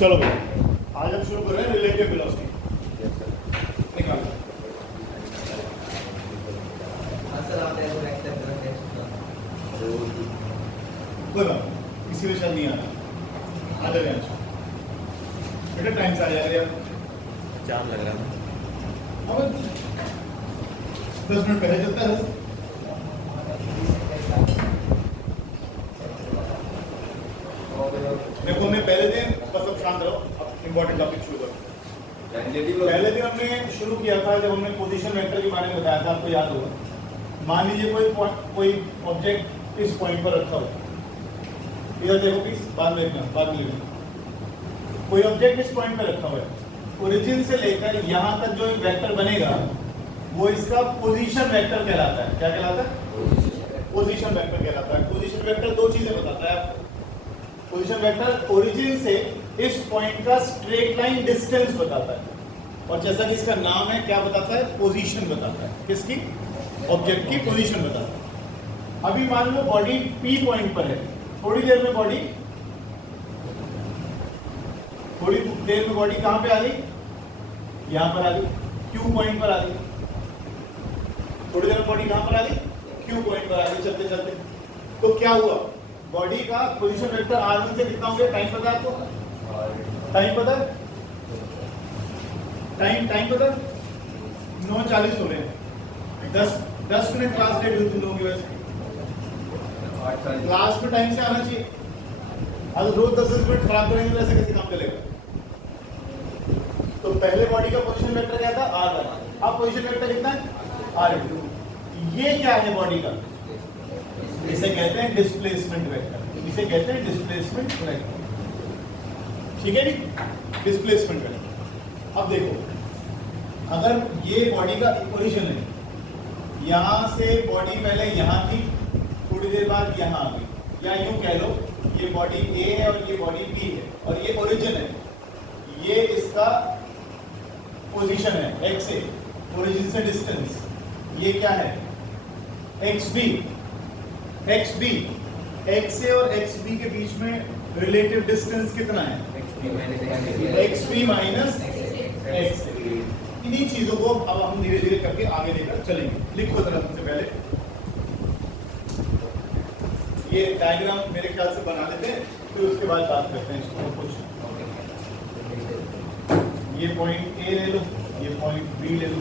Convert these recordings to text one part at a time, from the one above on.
चलो भाई, आज हम शुरू कर रहे हैं रिलेटिव वेलोसिटी। निकालो। कोई बात नहीं, किसी में शायद नहीं आना, आ जाएगा बेटा, टाइम से आ जाएगा यार। जाम लग रहा है। अब 10 मिनट पहले चलता है। देखो हमने पहले दिन, बस अब शांत रहो, अब इम्पोर्टेंट टॉपिक शुरू करो। पहले दिन हमने शुरू किया था जब हमने पोजीशन वेक्टर के बारे में बताया था, आपको याद होगा। मान लीजिए कोई ऑब्जेक्ट इस पॉइंट पर रखा हो, इधर देखो प्लीज, बाद में देखना। कोई ऑब्जेक्ट इस पॉइंट पर रखा हुआ है, ओरिजिन से लेकर यहाँ तक जो वेक्टर बनेगा वो इसका पोजीशन वेक्टर कहलाता है। क्या कहलाता है? पोजीशन वेक्टर कहलाता है। पोजीशन वेक्टर दो चीजें बताता है आपको। पोजीशन वेक्टर ओरिजिन से इस पॉइंट का स्ट्रेट लाइन डिस्टेंस बताता है, और जैसा कि इसका नाम है, क्या बताता है? पोजीशन बताता है। किसकी? ऑब्जेक्ट की पोजीशन बताता है। अभी मान लो बॉडी P पॉइंट पर है, थोड़ी देर में बॉडी कहां पे आ गई? यहां पर आ गई, Q पॉइंट पर आ गई। थोड़ी देर में बॉडी कहां पर आ गई? Q पॉइंट पर आ गई। चलते चलते तो क्या हुआ? बॉडी का पोजीशन वेक्टर r1 से कितना हो गया? टाइम पता है आपको? टाइम पता है? टाइम पता है? 9:40 हो रहे हैं। 10 मिनट क्लास लेट हुई तुम लोगों की वजह से। क्लास में टाइम से आना चाहिए। अगर रोज 10 मिनट खराब करेंगे तो ऐसे कैसे काम चलेगा? तो पहले बॉडी का पोजीशन वेक्टर क्या था? r1। अब पोजीशन वेक्टर कितना है? r2। ये क्या है बॉडी का? इसे कहते हैं डिस्प्लेसमेंट वेक्टर। इसे कहते हैं डिस्प्लेसमेंट वेक्टर। ठीक है जी, डिस्प्लेसमेंट वेक्टर। अब देखो, अगर ये बॉडी का इक्वेशन है, यहां से बॉडी पहले यहां थी, थोड़ी देर बाद यहां आ गई, या यूं कह लो ये बॉडी A है और ये बॉडी B है, और ये ओरिजिन है, ये इसका पोजीशन है x a, ओरिजिन से डिस्टेंस। ये क्या है? xb। x a और xb के बीच में रिलेटिव डिस्टेंस कितना है? xb minus x a। इन्हीं चीजों को अब हम धीरे धीरे करके आगे लेकर चलेंगे। लिखो जरा सबसे पहले ये डायग्राम मेरे ख्याल से बना लेते हैं, फिर उसके बाद बात करते हैं इसको कुछ। ये पॉइंट A ले लो, ये पॉइंट B ले लो।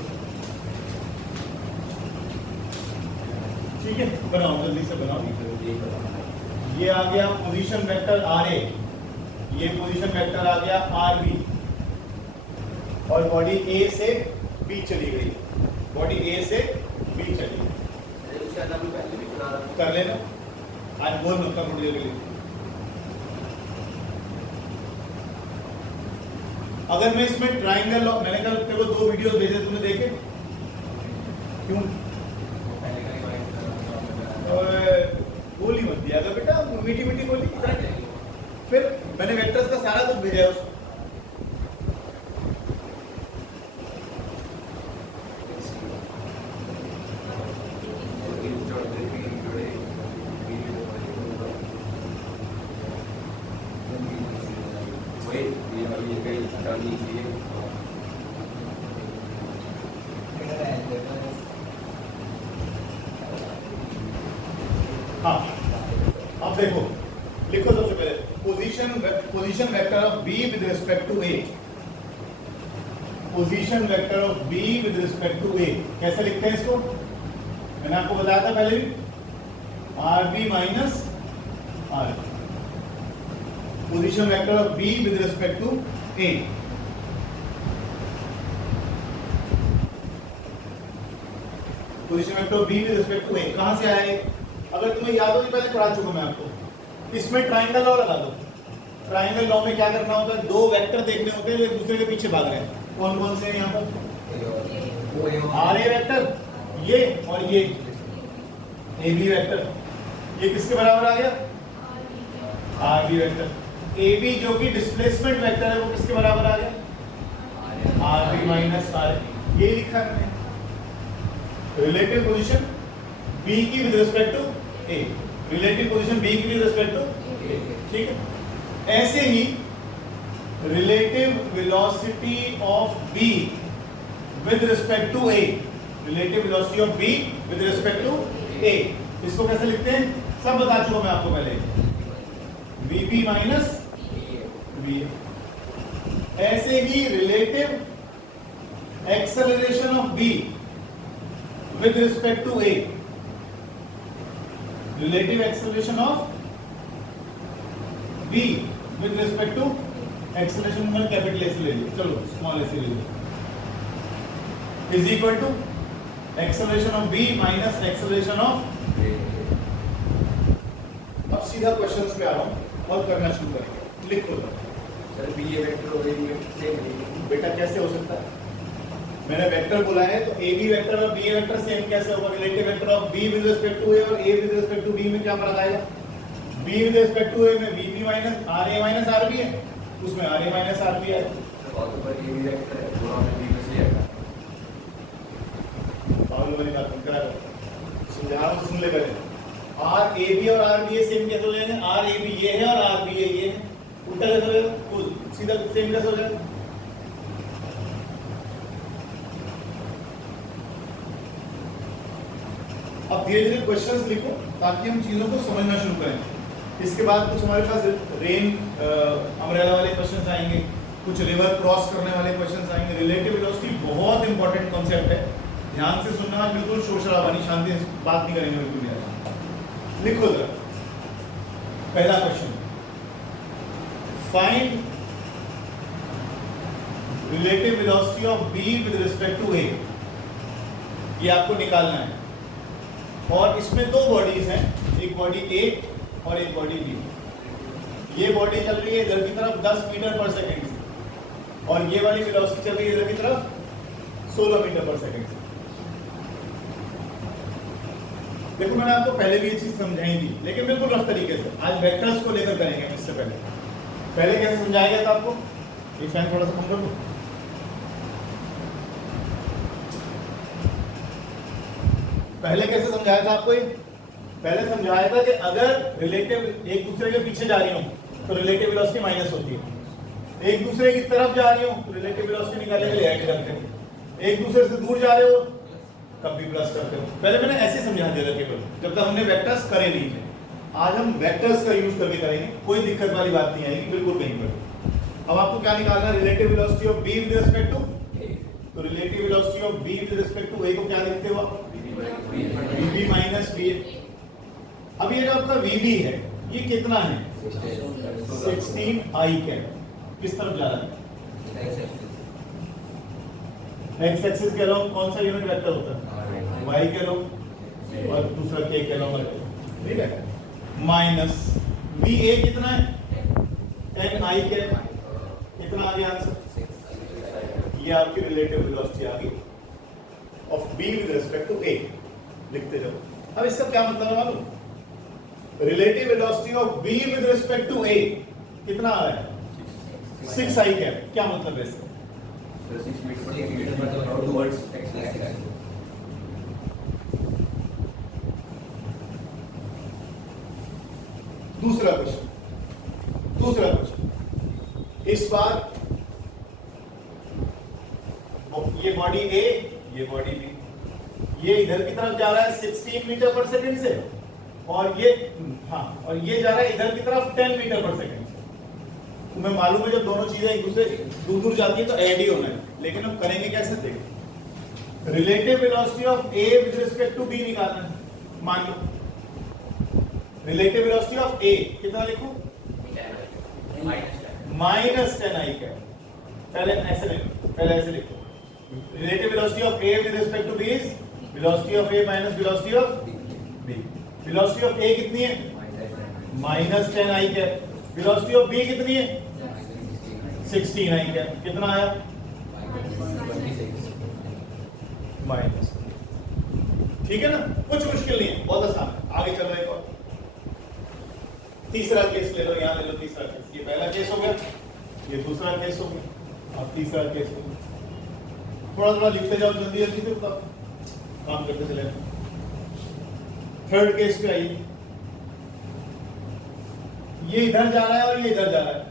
ठीक है, बनाओ जल्दी से बनाओ। ये आ गया पोजीशन वेक्टर RA, ये पोजीशन वेक्टर आ गया RB, और बॉडी A से B चली गई, बॉडी A से B चली गई। कर लेना, आज बोल मत कर मुझे के लिए। अगर मैं इसमें ट्राइंगल, मैंने कल तेरे को 2 वीडियोस भेजे, तुमने देखे? क्यों गोली मत दिया था बेटा, मीठी मीठी गोली कितना। फिर मैंने वेक्टर्स का सारा कुछ भेजा है उसको। हाँ, अब देखो, लिखो सबसे पहले position vector of B with respect to A। Position vector of B with respect to A कैसे लिखते हैं इसको? मैंने आपको बताया था पहले भी, RB minus R। Position vector of B with respect to A। Position vector of B with respect to A कहां से आया है? अगर तुम्हें याद हो, पहले पढ़ा चुका मैं आपको। इसमें ट्राइंगल लॉ लगा दो। ट्राइंगल लॉ में क्या करना होता है? 2 वेक्टर देखने होते हैं जो एक दूसरे के पीछे भाग रहे हैं। कौन कौन से हैं यहाँ पर? RA वेक्टर, ये और ये AB वेक्टर। ये किसके बराबर आ गया? RB vector. AB जो कि डिस्प्लेसमेंट वेक्टर है, वो किसके बराबर आ गया? RB minus RA। ये लिखा है रिलेटिव पोजीशन B की with respect to A। Relative position B की विद रिस्पेक्ट टू A। ठीक है, ऐसे ही relative velocity of B with respect to A, relative velocity of B with respect to A, इसको कैसे लिखते हैं सब बता चुका मैं आपको पहले, VB माइनस VA। ऐसे ही relative acceleration of B with respect to A, relative acceleration of B with respect to acceleration में कैपिटल एस ले लीजिए, चलो स्मॉल एस ले लीजिए, is equal to acceleration of B minus acceleration of. अब सीधा क्वेश्चंस पे आ रहा हूं और करना शुरू करेंगे, लिखो सर बी ए वेक्टर और ए बी वेक्टर सेम है। बेटा कैसे हो सकता है, मैंने वेक्टर बोला है तो ए बी वेक्टर और बी ए वेक्टर सेम कैसे होगा, relative vector of B with respect to A और A with respect to B में क्या फर्क आएगा, B with respect to A में V B minus R A minus R B है, उसमें R A minus R B है, और ऊपर ए बी वेक्टर है दोनों में बी में से आएगा। पागल वाली बात मत करा करो, समझा रहा हूं, सुन ले पहले, आर ए बी और आर बी ए सेम कैसे हो जाएंगे, आर ए बी ये है और आर बी ए ये है, उल्टा कैसे हो जाएगा, सीधा सेम कैसे हो जाएगा। अब धीरे धीरे क्वेश्चंस लिखो ताकि हम चीजों को समझना शुरू करें। इसके बाद कुछ हमारे पास रेन अम्ब्रेला वाले क्वेश्चंस आएंगे, कुछ रिवर क्रॉस करने वाले क्वेश्चंस आएंगे। रिलेटिव वेलोसिटी बहुत इंपॉर्टेंट कॉन्सेप्ट है, ध्यान से सुनना, बिल्कुल शोर शराबा नहीं, शांति से बात नहीं करेंगे बिल्कुल भी। लिखो जरा पहला question, find relative velocity of B with respect to A, ये आपको निकालना है। और इसमें दो बॉडीज हैं, एक बॉडी A और एक बॉडी B। ये बॉडी चल रही है इधर की तरफ 10 मीटर पर सेकंड से, और ये वाली वेलोसिटी चल रही है इधर की तरफ 16 मीटर पर सेकंड से। देखो मैंने आपको पहले भी ये चीज समझाई थी, लेकिन बिल्कुल रफ तरीके से। आज वेक्टर्स को लेकर करेंगे। इससे पहले कैसे समझाया गया था आपको, ये फैन थोड़ा सा कम कर दो। पहले कैसे समझाया था आपको, ये पहले समझाया था कि अगर रिलेटिव एक दूसरे के पीछे जा रही हो तो रिलेटिव वेलोसिटी माइनस होती है, एक दूसरे की तरफ जा रही हो तो रिलेटिव वेलोसिटी निकालने के लिए ऐड करते हो, एक दूसरे से दूर जा रहे हो तब भी प्लस करते हो। पहले मैंने ऐसे समझा दिया था केवल, जब तक हमने वेक्टर्स करे नहीं थे। आज हम वेक्टर्स का यूज करके करेंगे, कोई दिक्कत वाली बात नहीं आएगी, बिल्कुल कहीं पर। अब आपको क्या निकालना है, relative velocity of B with respect to, तो relative velocity of B with respect to A को क्या लिखते हो आप, VB माइनस VA। अब ये जो आपका VB है ये कितना है, 16 I कैप, किस तरफ जा रहा है, एक्स एक्सिस के अलोंग कौन सा यूनिट वेक्टर होता है, y के अलोंग, और दूसरा k के अलोंग, ठीक है। माइनस VA कितना है, 10 I कैप, कितना आ गया आंसर, ये आपकी रिलेटिव वेलोसिटी आ गई of B with respect to A। लिखते जाओ। अब इसका क्या मतलब है मालूम, relative velocity of B with respect to A कितना आ रहा है, 6 I कैप। क्या मतलब है इसका, 6 मीटर टुवर्ड्स एक्स एक्सिस। दूसरा क्वेश्चन, इस बार ये बॉडी A, ये बॉडी B, ये इधर की तरफ जा रहा है 16 मीटर पर सेकंड से, और ये जा रहा है इधर की तरफ 10 मीटर पर सेकंड से। तुम्हें मालूम है जब दोनों चीजें एक दूसरे दूर दूर जाती है तो ऐड ही होना है, लेकिन हम करेंगे कैसे, देखो relative velocity of A with respect to B निकालना है। मान लो रिलेटिव वेलोसिटी ऑफ A कितना लिखूं, माइनस 10 I कैप। पहले ऐसे लिखो, relative velocity of A with respect to B is velocity of A minus velocity of B। Velocity of A कितनी है, minus 10 I cap. Velocity of B कितनी है, 16 I cap. कितना आया, माइनस। ठीक है ना, कुछ मुश्किल नहीं है, बहुत आसान है। आगे चल रहा है एक और तीसरा केस ले लो, यहां ले लो तीसरा केस। ये पहला केस हो गया, ये दूसरा केस हो गया, अब तीसरा केस हो गया। थोड़ा थोड़ा लिखते जाओ, जल्दी जल्दी से काम करते चले। थर्ड केस पे आइए, ये इधर जा रहा है और ये इधर जा रहा है,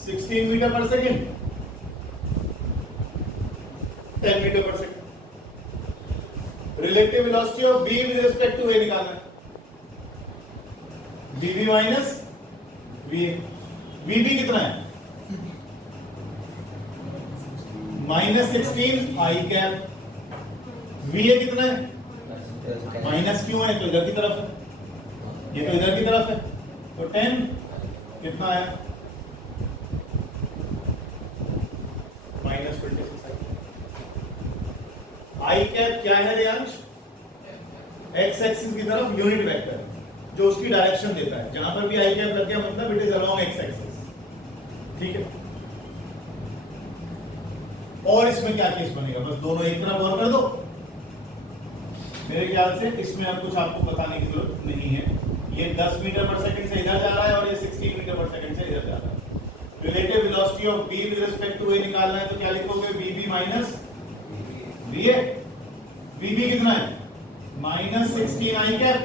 16 मीटर पर सेकेंड, 10 मीटर पर second. Relative velocity of B with respect to A निकालना है, बीबी माइनस वी। वीबी कितना है? -16 आई कैप। वी ए कितना है? माइनस क्यों है? तो इधर की तरफ है, ये तो इधर की तरफ है, तो 10 कितना है? -26 आई कैप क्या है रेंज? एक्स एक्सिस की तरफ यूनिट वेक्टर जो उसकी डायरेक्शन देता है। जहां पर भी आई कैप लग गया मतलब it is along x axis, ठीक है। और इसमें क्या केस बनेगा? बस दोनों एक तरफ और कर दो। मेरे ख्याल से इसमें अब कुछ आपको बताने की जरूरत नहीं है। ये 10 मीटर पर सेकंड से इधर जा रहा है और ये 16 मीटर पर सेकंड से इधर जा रहा है। Relative velocity of B with respect to A निकालना है, तो क्या लिखोगे? बीबी माइनस वीए। बीबी कितना है? -16 आई कैप,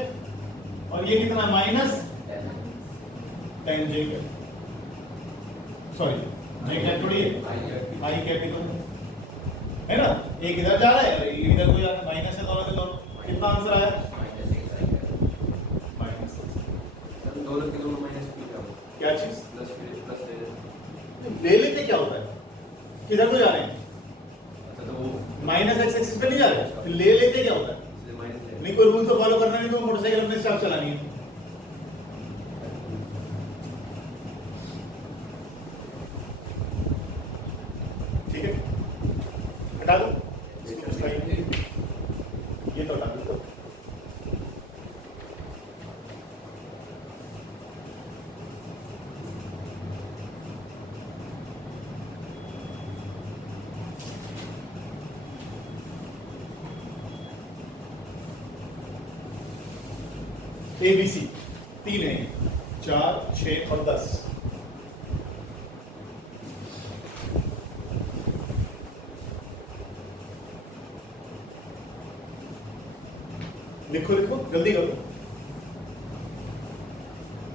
और ये कितना? -10 जे कैप। सॉरी, जे कैप थोड़ी है, आई कैप ही तो है ना। एक इधर जा रहा है, एक इधर को जा रहा है, माइनस है दोनों के दोनों। कितना आंसर आया? दोनों के दोनों माइनस p का क्या चीज? प्लस ले लेते क्या होता है? किधर को जा रहे हैं? अच्छा तो वो माइनस एक्स एक्सिस पे नहीं जा रहे, तो ले लेते क्या होता है? इसलिए माइनस ले नहीं, कोई रूल तो फॉलो करना नहीं, तो मोटरसाइकिल अपने हिसाब चलानी है। ठीक है, हटा दो ये तो हटा दो। ABC 3 है, 4, 6 और 10। लिखो लिखो, जल्दी करो।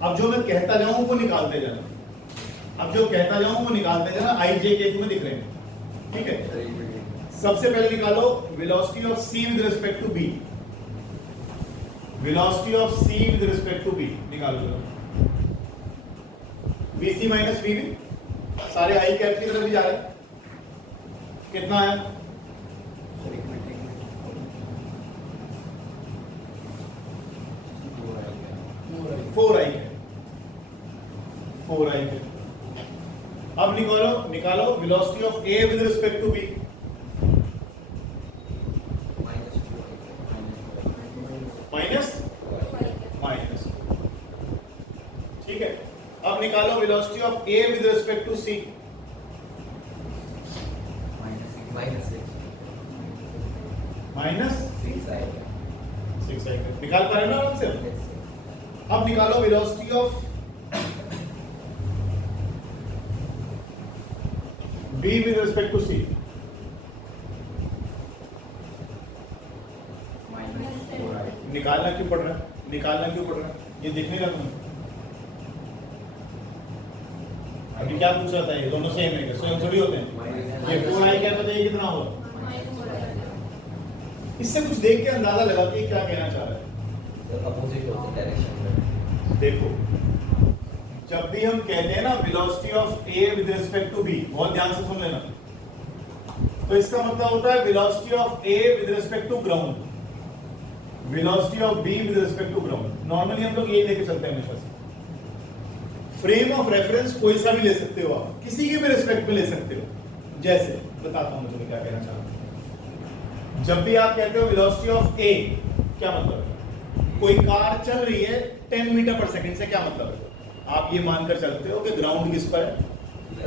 अब जो मैं कहता जाऊं वो निकालते जाना। अब जो कहता जाऊं वो निकालते जाना। आई जे के में दिख रहे हैं, ठीक है। सबसे पहले निकालो velocity of C with respect to B। Velocity of C with respect to B निकालो। VC माइनस VB, सारे आई कैप की तरफ ही जा रहे हैं। कितना है? 4 आई कैप। 4 आई कैप। अब निकालो velocity of A with respect to B। Minus, ठीक है। अब निकालो velocity of A with respect to C। -6 I cap. निकाल पा रहे हो ना आराम से? अब निकालो velocity of B with respect to C। निकालना क्यों पड़ रहा है? निकालना क्यों पड़ रहा है? ये दिख नहीं रहा तुम्हें? अभी क्या पूछ रहा था? ये दोनों सेम है, सेम थोड़ी होते हैं। ये 4 आई क्या बताइए कितना होगा? इससे कुछ देख के अंदाजा लगा कि क्या कहना चाह रहा है। अपोजिट होते डायरेक्शन में। देखो, जब भी हम कहते हैं ना velocity of A with respect to B, बहुत ध्यान से सुन लेना, तो इसका मतलब होता है velocity of A with respect to ground, velocity of B with respect to ground. Normally हम लोग यही लेके चलते हैं हमेशा से। फ्रेम ऑफ रेफरेंस कोई सा भी ले सकते हो आप, किसी के भी रिस्पेक्ट में ले सकते हो। जैसे बताता हूं मुझे क्या कहना चाह रहा हूं। जब भी आप कहते हो वेलोसिटी ऑफ A, क्या मतलब है? कोई कार चल रही है 10 मीटर पर सेकंड से, क्या मतलब है? आप ये मानकर चलते हो कि ग्राउंड किस पर है?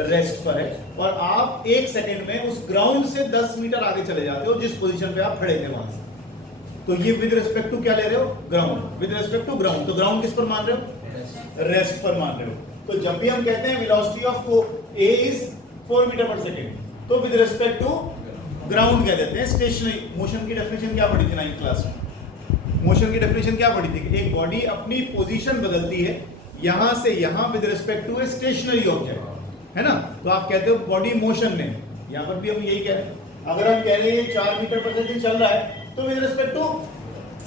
रेस्ट पर है, और आप 1 सेकंड में उस ग्राउंड से 10 मीटर आगे चले जाते हो जिस पोजीशन पे आप खड़े थे वहां से। तो ये विद रिस्पेक्ट टू क्या ले रहे हो? Ground. With respect to ground, तो ग्राउंड किस पर मान रहे हो? रेस्ट पर मान रहे हो। तो जब भी हम कहते हैं velocity of A is 4 metre पर सेकंड, तो विद रिस्पेक्ट टू ग्राउंड कह देते हैं स्टेशनरी। मोशन की डेफिनेशन क्या पढ़ी थी 9th क्लास में? मोशन की डेफिनेशन क्या पढ़ी थी? एक बॉडी अपनी पोजीशन बदलती है यहां से यहां with respect to a stationary object. है ना? तो आप कहते हो बॉडी मोशन में, यहाँ पर भी हम यही कह रहे हैं। अगर हम कह रहे हैं 4 मीटर पर सेकंड चल रहा है तो with respect to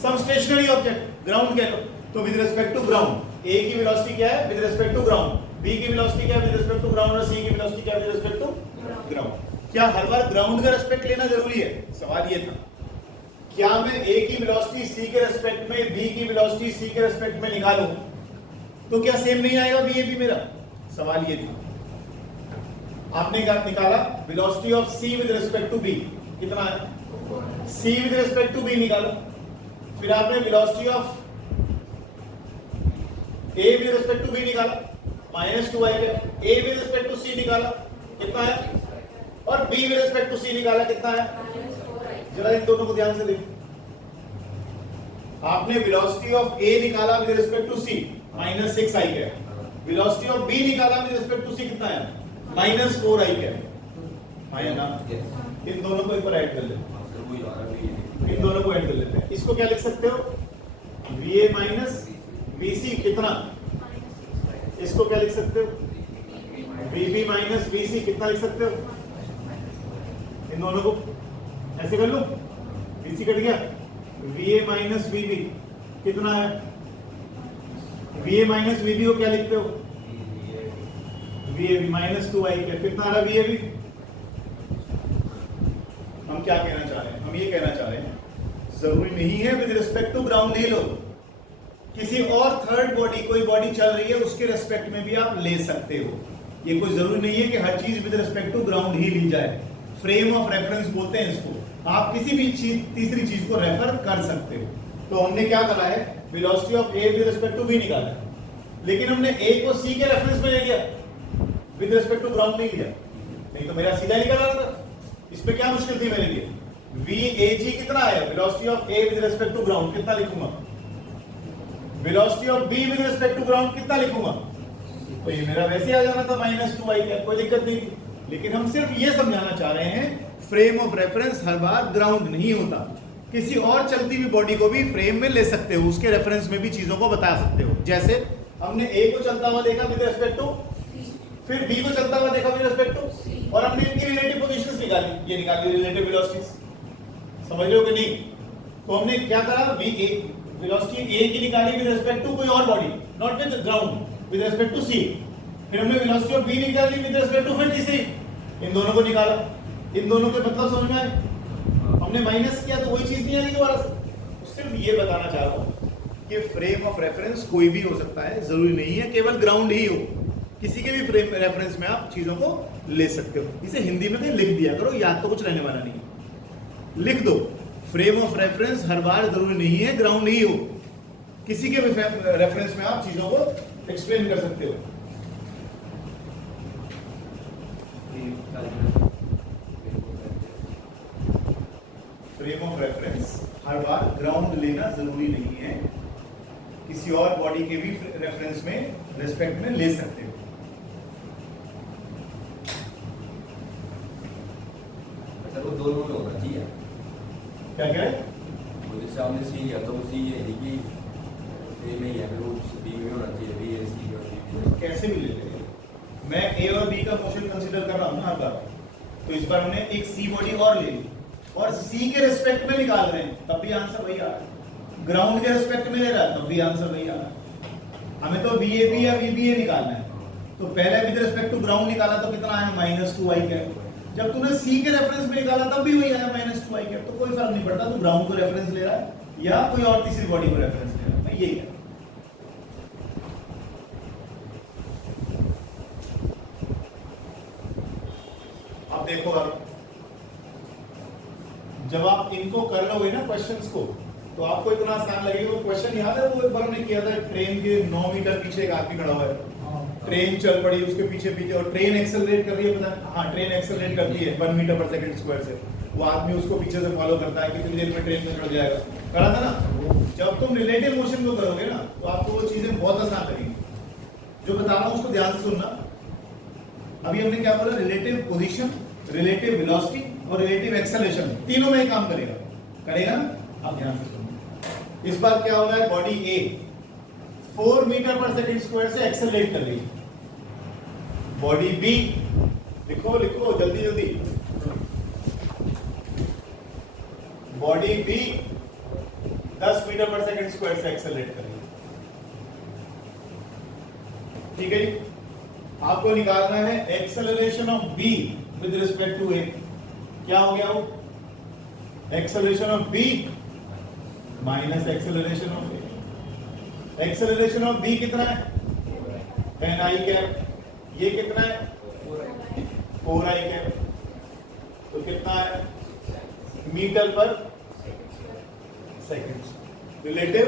some stationary object, ground कह लो, तो with respect to ground A की वेलोसिटी क्या है? With respect to ground. B की वेलोसिटी क्या है? With respect to ground. और सी की वेलोसिटी क्या है? With respect to ground. क्या हर बार ग्राउंड का रिस्पेक्ट लेना जरूरी है? सवाल ये था। क्या मैं ए की वेलोसिटी सी के रिस्पेक्ट में, बी की वेलोसिटी सी के रिस्पेक्ट में निकालूं तो क्या सेम नहीं आएगा बी ए बी मेरा? सवाल ये था। आपने क्या निकाला? Velocity of C with respect to B कितना है? C with respect to B निकालो। फिर आपने velocity of A with respect to B निकाला, -2i है। A with respect to C निकाला, कितना है? और B with respect to C निकाला, कितना है? जरा इन दोनों को ध्यान से देखो। आपने वेलोसिटी ऑफ ए निकाला with respect to C, -6i है। वेलोसिटी ऑफ बी निकाला विद रिस्पेक्ट टू सी, कितना है? -4i है। है ना? इन दोनों को एक बार ऐड कर लेते हैं। इन दोनों को ऐड कर लेते हैं। इसको क्या लिख सकते हो? VA माइनस VC कितना? इसको क्या लिख सकते हो? VB माइनस VC कितना लिख सकते हो? इन दोनों को ऐसे कर लो, VC कट गया, VA माइनस VB कितना है? VA माइनस VB को क्या लिखते हो? VAB -2i कितना आ रहा है VAB? हम क्या कहना चाह रहे हैं? हम ये कहना चाह रहे हैं जरूरी नहीं है विद रिस्पेक्ट टू ग्राउंड ही लो, किसी और थर्ड बॉडी, कोई बॉडी चल रही है उसके रिस्पेक्ट में भी आप ले सकते हो। ये कोई जरूरी नहीं है कि हर चीज विद रिस्पेक्ट टू ग्राउंड ही ली जाए। फ्रेम ऑफ रेफरेंस बोलते हैं इसको। आप किसी भी चीज, तीसरी चीज को रेफर कर सकते हो। तो हमने क्या करा है? Velocity of A with respect to B निकाला, लेकिन हमने ए को सी के रेफरेंस में ले लिया, विद रिस्पेक्ट टू ग्राउंड नहीं लिया। नहीं तो मेरा सीधा निकल रहा था। इसमें क्या मुश्किल थी मेरे लिए? VAG कितना है? Velocity of A with respect to ground कितना लिखूंगा? Velocity of B with respect to ground कितना लिखूंगा? तो ये मेरा वैसे आ जाना था -2i का, कोई दिक्कत नहीं थी। लेकिन हम सिर्फ ये समझाना चाह रहे हैं frame of reference her bar ground नहीं होता। किसी और चलती हुई बॉडी को भी फ्रेम में ले सकते हो, उसके रेफरेंस में भी चीजों को बता सकते हो। जैसे हमने ए को चलता हुआ देखा विद रिस्पेक्ट टू, फिर बी को चलता हुआ देखा विद रिस्पेक्ट टू, और हमने इनकी रिलेटिव पोजीशंस निकाली, ये निकाली रिलेटिव वेलोसिटीज। समझ रहे हो कि नहीं? तो हमने क्या करा? वेलोसिटी ए की निकाली विद रिस्पेक्ट टू कोई और body, not with ground, with respect to C. फिर हमने वेलोसिटी ऑफ बी निकाली विद रिस्पेक्ट टू फिर तीसरी, इन दोनों को निकाला। इन दोनों के मतलब समझ में आए? हमने माइनस किया तो वही चीज नहीं आई दोबारा से। तो सिर्फ ये बताना चाह रहा हूं कि फ्रेम ऑफ रेफरेंस कोई भी हो सकता है, जरूरी नहीं है केवल ग्राउंड ही हो। किसी के भी फ्रेम रेफरेंस में आप चीजों को ले सकते हो। इसे हिंदी में कहीं लिख दिया करो, याद तो कुछ रहने वाला नहीं है। लिख दो, फ्रेम ऑफ रेफरेंस हर बार जरूरी नहीं है ग्राउंड ही हो, किसी के भी रेफरेंस में आप चीजों को एक्सप्लेन कर सकते हो। Frame of reference her bar ground लेना जरूरी नहीं है, किसी और बॉडी के भी रेफरेंस में रिस्पेक्ट में ले सकते हो। अच्छा, वो दोनों में होना चाहिए। क्या कह रहे? वो जैसे आपने सी लिया तो सी ये है कि ए में ही है, फिर वो बी में होना चाहिए, बी ए सी और कैसे भी ले लेंगे। मैं ए और बी का मोशन कंसीडर कर रहा हूं ना हर बार, तो इस बार हमने एक सी बॉडी और ले ली और सी के रिस्पेक्ट में निकाल रहे हैं, तब भी आंसर वही आ रहा है। ग्राउंड के रिस्पेक्ट में ले रहा है, तब भी आंसर वही आ रहा है। हमें तो VAB या VBA निकालना है, तो पहले विद रिस्पेक्ट टू ग्राउंड निकाला तो कितना आया? -2i cap. जब तूने सी के रेफरेंस में निकाला तब भी वही आया -2i कैप। तो कोई फर्क नहीं पड़ता तू ग्राउंड को रेफरेंस ले रहा है या कोई और तीसरी बॉडी को रेफरेंस ले रहा है। मैं यही कह रहा हूं। अब देखो, अब जब आप इनको कर लोगे ना क्वेश्चंस को, तो आपको इतना आसान लगेगा। वो क्वेश्चन याद है, वो एक बार हमने किया था, ट्रेन के 9 मीटर पीछे एक आदमी खड़ा हुआ है, ट्रेन चल पड़ी उसके पीछे पीछे और ट्रेन एक्सेलरेट कर रही है, पता है? हाँ, ट्रेन एक्सेलरेट करती है 1 मीटर पर सेकंड स्क्वायर से। वो आदमी उसको पीछे से फॉलो करता है, कितनी देर में ट्रेन में चढ़ जाएगा। करा था ना? जब तुम रिलेटिव मोशन को करोगे ना, तो आपको वो चीजें बहुत आसान लगेंगी। जो बता रहा हूँ उसको ध्यान से सुनना। अभी हमने क्या बोला? रिलेटिव पोजीशन, रिलेटिव वेलोसिटी और रिलेटिव एक्सेलरेशन, तीनों में ही काम करेगा ना? आप ध्यान से सुनो। इस बार क्या हो रहा है? बॉडी ए 4 मीटर पर सेकंड स्क्वायर से एक्सेलरेट कर रही है। बॉडी बी, लिखो लिखो जल्दी जल्दी, बॉडी बी 10 मीटर पर सेकंड स्क्वायर से एक्सेलरेट करेगी। ठीक है जी, आपको निकालना है acceleration of B with respect to A. क्या हो गया वो? Acceleration of B minus acceleration of A. Acceleration of B कितना है? 10 आई कैप। ये कितना है? 4 आई कैप। तो कितना है? मीटर पर second. Relative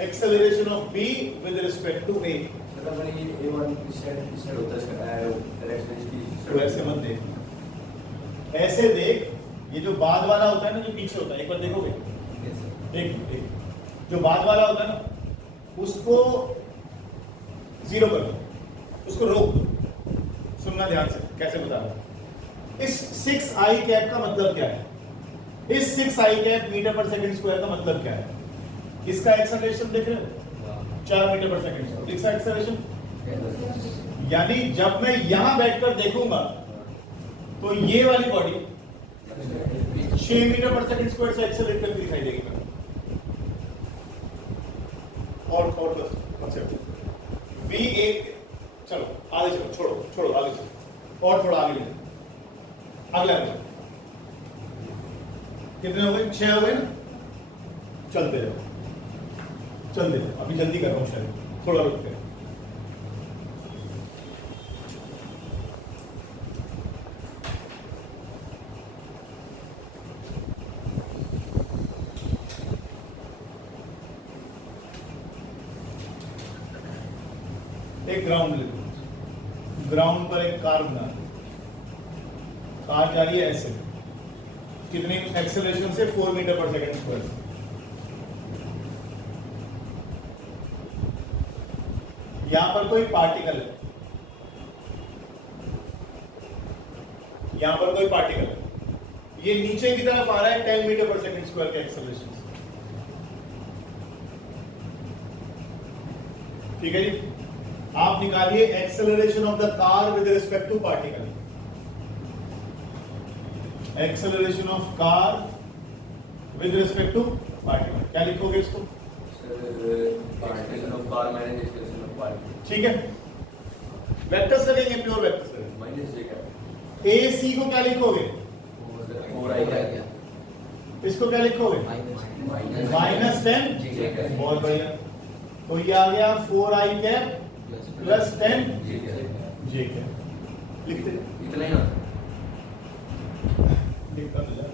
acceleration of B with respect to A. मतलब मैंने ये A1 स्टेट होता है इसका डायरेक्शन इसकी। तो ऐसे मत देख, ऐसे देख, ये जो बाद वाला होता है ना, जो पीछे होता है, एक बार देखोगे? एक जो बाद वाला होता है ना, उसको जीरो कर दो, उसको रोक दो। सुनना ध्यान से, कैसे बता रहा हूं। इस 6 आई कैप का मतलब क्या है? इस 6 आई कैप मीटर पर सेकंड स्क्वायर का मतलब क्या है? इसका एक्सेलरेशन देख रहे हो? 4 मीटर पर सेकंड स्क्वायर। इसका एक्सेलरेशन, यानी जब मैं यहां बैठकर देखूंगा तो ये वाली बॉडी 6 मीटर पर सेकंड स्क्वायर से एक्सेलरेट करके दिखाई देगी। और कॉन्सेप्ट v एक, चलो आगे चलो, छोड़ो आगे चलो, और थोड़ा आगे ले, अगला कितने हो गए? 6 हो गए ना? चलते रहो, अभी जल्दी कर रहा हूं, शायद थोड़ा रुकते हैं। एक ग्राउंड लिखो, ग्राउंड पर एक कार बना, कार जा रही है ऐसे, कितने एक्सेलरेशन से? 4 मीटर पर सेकंड स्क्वायर। यहां पर कोई पार्टिकल है, यहां पर कोई पार्टिकल है, ये नीचे की तरफ आ रहा है 10 मीटर पर सेकंड स्क्वायर के एक्सेलरेशन से। ठीक है जी, आप निकालिए acceleration of the car with respect to particle. Acceleration of car with respect to particle, क्या लिखोगे इसको? Acceleration of car minus acceleration of particle. ठीक है, वेक्टर्स लगेंगे, प्योर वेक्टर्स लगेंगे। माइनस जे क्या? ए सी को क्या लिखोगे? 4 आई क्या? इसको क्या लिखोगे? माइनस 10। बहुत बढ़िया, तो ये आ गया 4 आई कैप प्लस 10 जे कैप। लिखते इतना ही आता है। लिखता तो जा।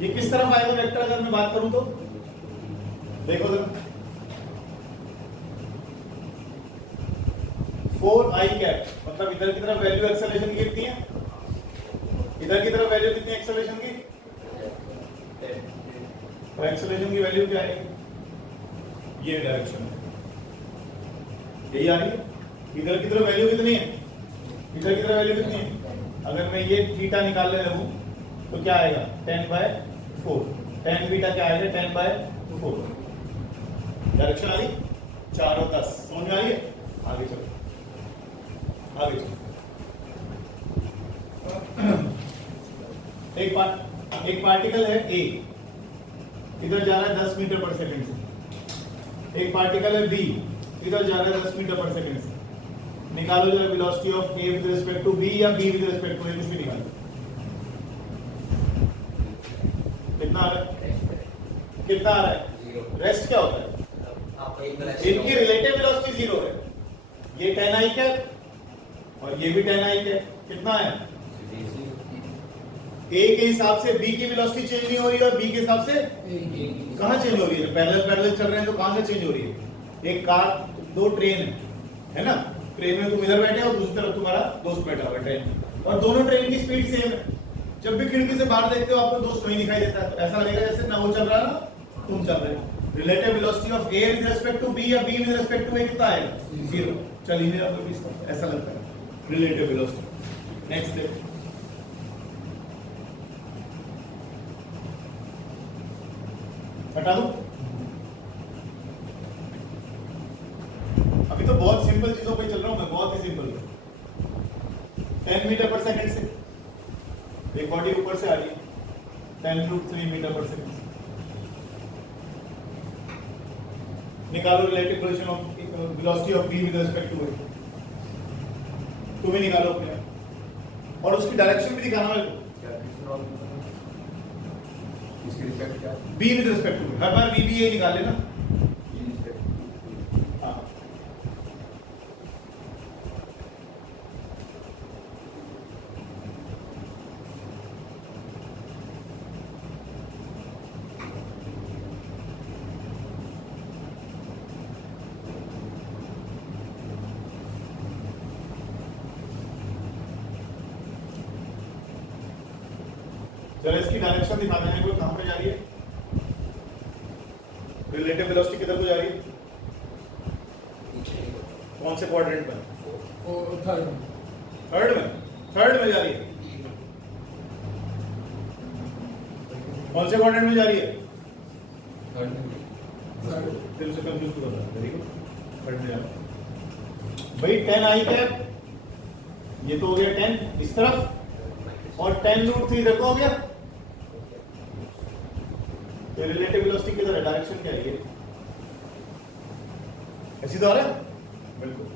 ये किस तरफ आएगा वेक्टर अगर मैं बात करूं तो? देखो जरा, 4 आई कैप मतलब इधर की तरफ वैल्यू एक्सेलरेशन की कितनी है? इधर की तरफ वैल्यू कितनी एक्सेलरेशन की? तो एक्सेलरेशन की वैल्यू क्या है? ये डायरेक्शन है, यही आ रही है। इधर की तरफ वैल्यू कितनी है? इधर की तरफ वैल्यू कितनी है? अगर मैं ये थीटा निकालने लगूं तो क्या आएगा? 10/4। tan बीटा क्या आएगा? 10/4। डायरेक्शन आ गई 4 और 10, समझ में आ गई? आगे चलो, आगे चलो। एक पार्टिकल है A, इधर जा रहा है 10 मीटर पर सेकंड से। एक पार्टिकल है B, इधर जा रहा है 10 मीटर पर सेकंड से। निकालो जरा velocity of A with respect to B या B with respect to A, कुछ भी निकालो। कितना आ रहा है? कितना आ रहा है? रेस्ट क्या होता है? इनकी रिलेटिव वेलोसिटी 0 है। ये 10 आई कैप और ये भी 10 आई कैप। कितना है? A के हिसाब से B की वेलोसिटी चेंज नहीं हो रही है और B के हिसाब से कहां चेंज हो रही है? पैरेलल चल रहे हैं तो कहां से चेंज हो रही है? एक कार, 2 ट्रेन है ना? ट्रेन में तुम इधर बैठे हो, दूसरी तरफ तुम्हारा दोस्त बैठा हुआ है ट्रेन में, और दोनों ट्रेन की स्पीड सेम है। जब भी खिड़की से बाहर देखते हो आपको दोस्त नहीं दिखाई देता, तो ऐसा लगेगा जैसे ना वो चल रहा है ना तुम चल रहे हो। Relative velocity of A with respect to B या B with respect to A कितना आएगा? 0। चल ही नहीं रहा कोई भी इसका, ऐसा लगता है रिलेटिव वेलोसिटी। नेक्स्ट स्टेप, हटा दो। अभी तो बहुत सिंपल चीजों पे चल रहा हूं मैं, बहुत ही सिंपल। 10 मीटर पर सेकंड से एक बॉडी ऊपर से आ रही है 10√3 मीटर पर सेकंड। निकालो relative position of velocity of B with respect to it. तुम ही निकालो अपने, और उसकी डायरेक्शन भी दिखाना मेरे को। क्या इसकी रिस्पेक्ट क्या बी विद रिस्पेक्ट टू, हर बार बी बी ये निकाल लेना। हाँ, चलो इसकी डायरेक्शन दिखा देना को, कहां पे जा रही है रिलेटिव वेलोसिटी, किधर को जा रही है, कौन से क्वाड्रेंट में, थर्ड में जा रही है। कौन से क्वाड्रेंट में जा रही है, दिल से कंफ्यूज कर रहा है। वेरी गुड, थर्ड में जा रही है भाई। 10 आई कैप, ये तो हो गया 10 इस तरफ, और 10√3 इधर को हो गया। तो रिलेटिव वेलोसिटी किधर है, डायरेक्शन क्या है ये, ऐसी तो आ रहा है बिल्कुल।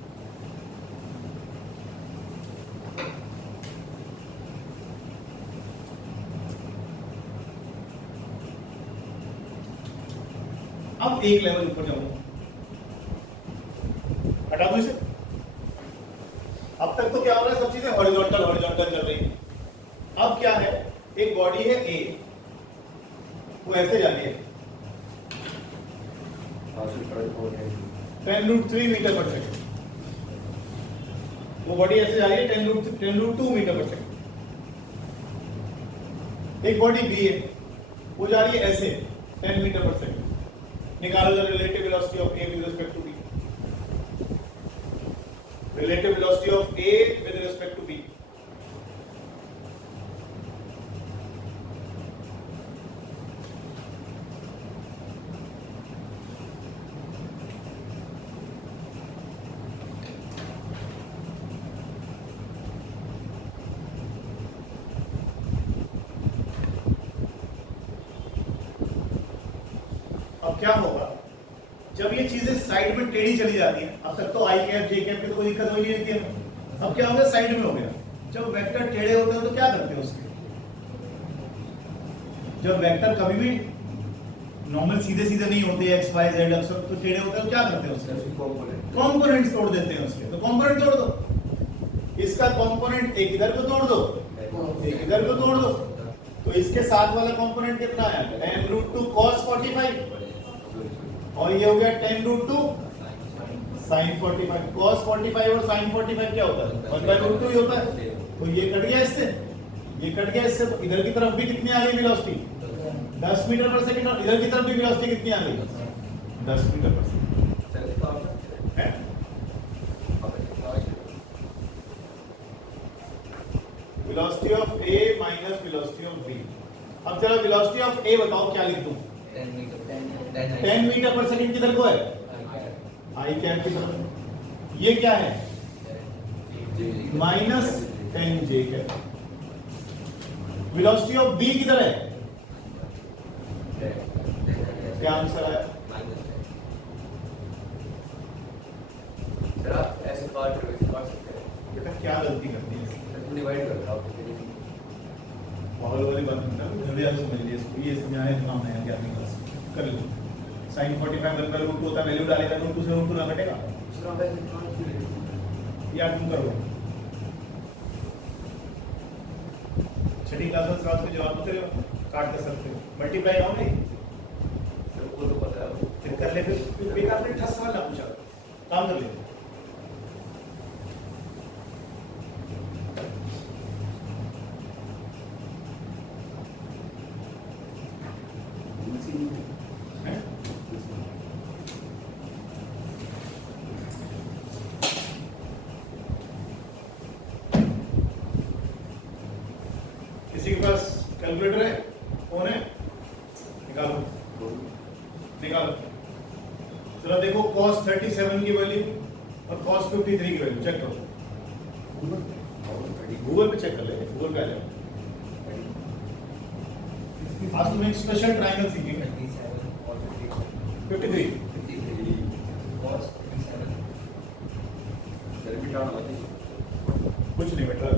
अब एक लेवल ऊपर जाऊंगा, हटा दो इसे। अब तक तो क्या हो रहा है, सब चीजें हॉरिजॉन्टल हॉरिजॉन्टल चल रही है। अब क्या है, एक बॉडी है ए, वो ऐसे जा रही है 10√3 मीटर पर सेकंड। वो बॉडी ऐसे जा रही है 10√2 मीटर पर सेकंड। एक बॉडी बी है, वो जा रही है ऐसे 10 मीटर पर सेकंड। निकालो the relative velocity of A with respect to B. Relative velocity of A with respect to B. अब क्या होगा, जब ये चीजें साइड में टेढ़ी चली जाती हैं, अब तक तो आई कैप जे कैप की तो कोई दिक्कत हो ही नहीं रहती है। अब क्या हो गया, साइड में हो गया। जब वेक्टर टेढ़े होते हैं तो क्या करते हैं उसके, जब वेक्टर कभी भी नॉर्मल सीधे सीधे नहीं होते, एक्स वाई जेड अक्सर तो टेढ़े होते हैं, तो क्या करते हैं उसके कंपोनेंट्स तोड़ देते हैं उसके। तो कंपोनेंट तोड़ दो, इसका कंपोनेंट एक इधर को तोड़ दो, एक इधर को तोड़ दो। तो इसके साथ वाला कंपोनेंट कितना है, 10√2 cos 45, और ये हो गया 10√2 sin 45। cos 45 और sin 45 क्या होता है, 1/√2 ही होता है। तो ये कट गया इससे, ये कट गया इससे। तो इधर की तरफ भी कितनी आ गई वेलोसिटी, 10 मीटर पर सेकंड, और इधर की तरफ भी वेलोसिटी कितनी आ गई, 10 मीटर पर सेकंड है। Velocity of A minus velocity of B. अब चलो वेलोसिटी ऑफ ए बताओ, क्या लिख दूं, 10 मीटर पर सेकंड किधर को है, आई कैप की तरफ। ये क्या है, -10 J cap. Velocity of B किधर है, क्या आंसर है, ऐसे काट सकते हैं, बेटा क्या गलती करती है, डिवाइड कर रहा हूं। माहौल वाली बात नहीं ना, घर याद समझ लिए इसको, ये इसमें आया नाम है क्या नहीं कर लो। sin 45 1/√2 होता है, वैल्यू डालेगा तो √2 से √2 ना घटेगा, यार तुम करो। छठी क्लास में सवाल के जवाब उतरे काट कर सकते हो, मल्टीप्लाई ना होगी सबको तो पता है। फिर कर ले, फिर बेकार में ठस सवाल ना पूछा, काम कर ले। कैलकुलेटर है, फोन है, निकालो निकालो। जरा देखो cos 37 की वैल्यू और cos 53 की वैल्यू चेक करो। गूगल पे चेक कर ले, गूगल पे आ जाओ। आज तुम एक स्पेशल ट्रायंगल सीखेंगे। 53 कुछ नहीं बेटा,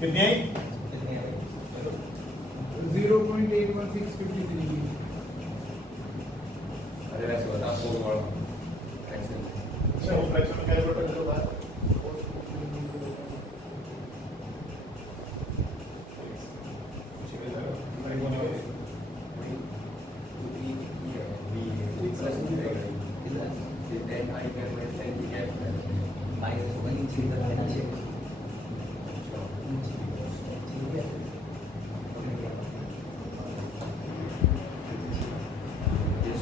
कितनी आई? 0.81653 अरे वैसे बता फोर वाला एक्सेल अच्छा वो फ्रैक्शन में कैलकुलेटर करो बात।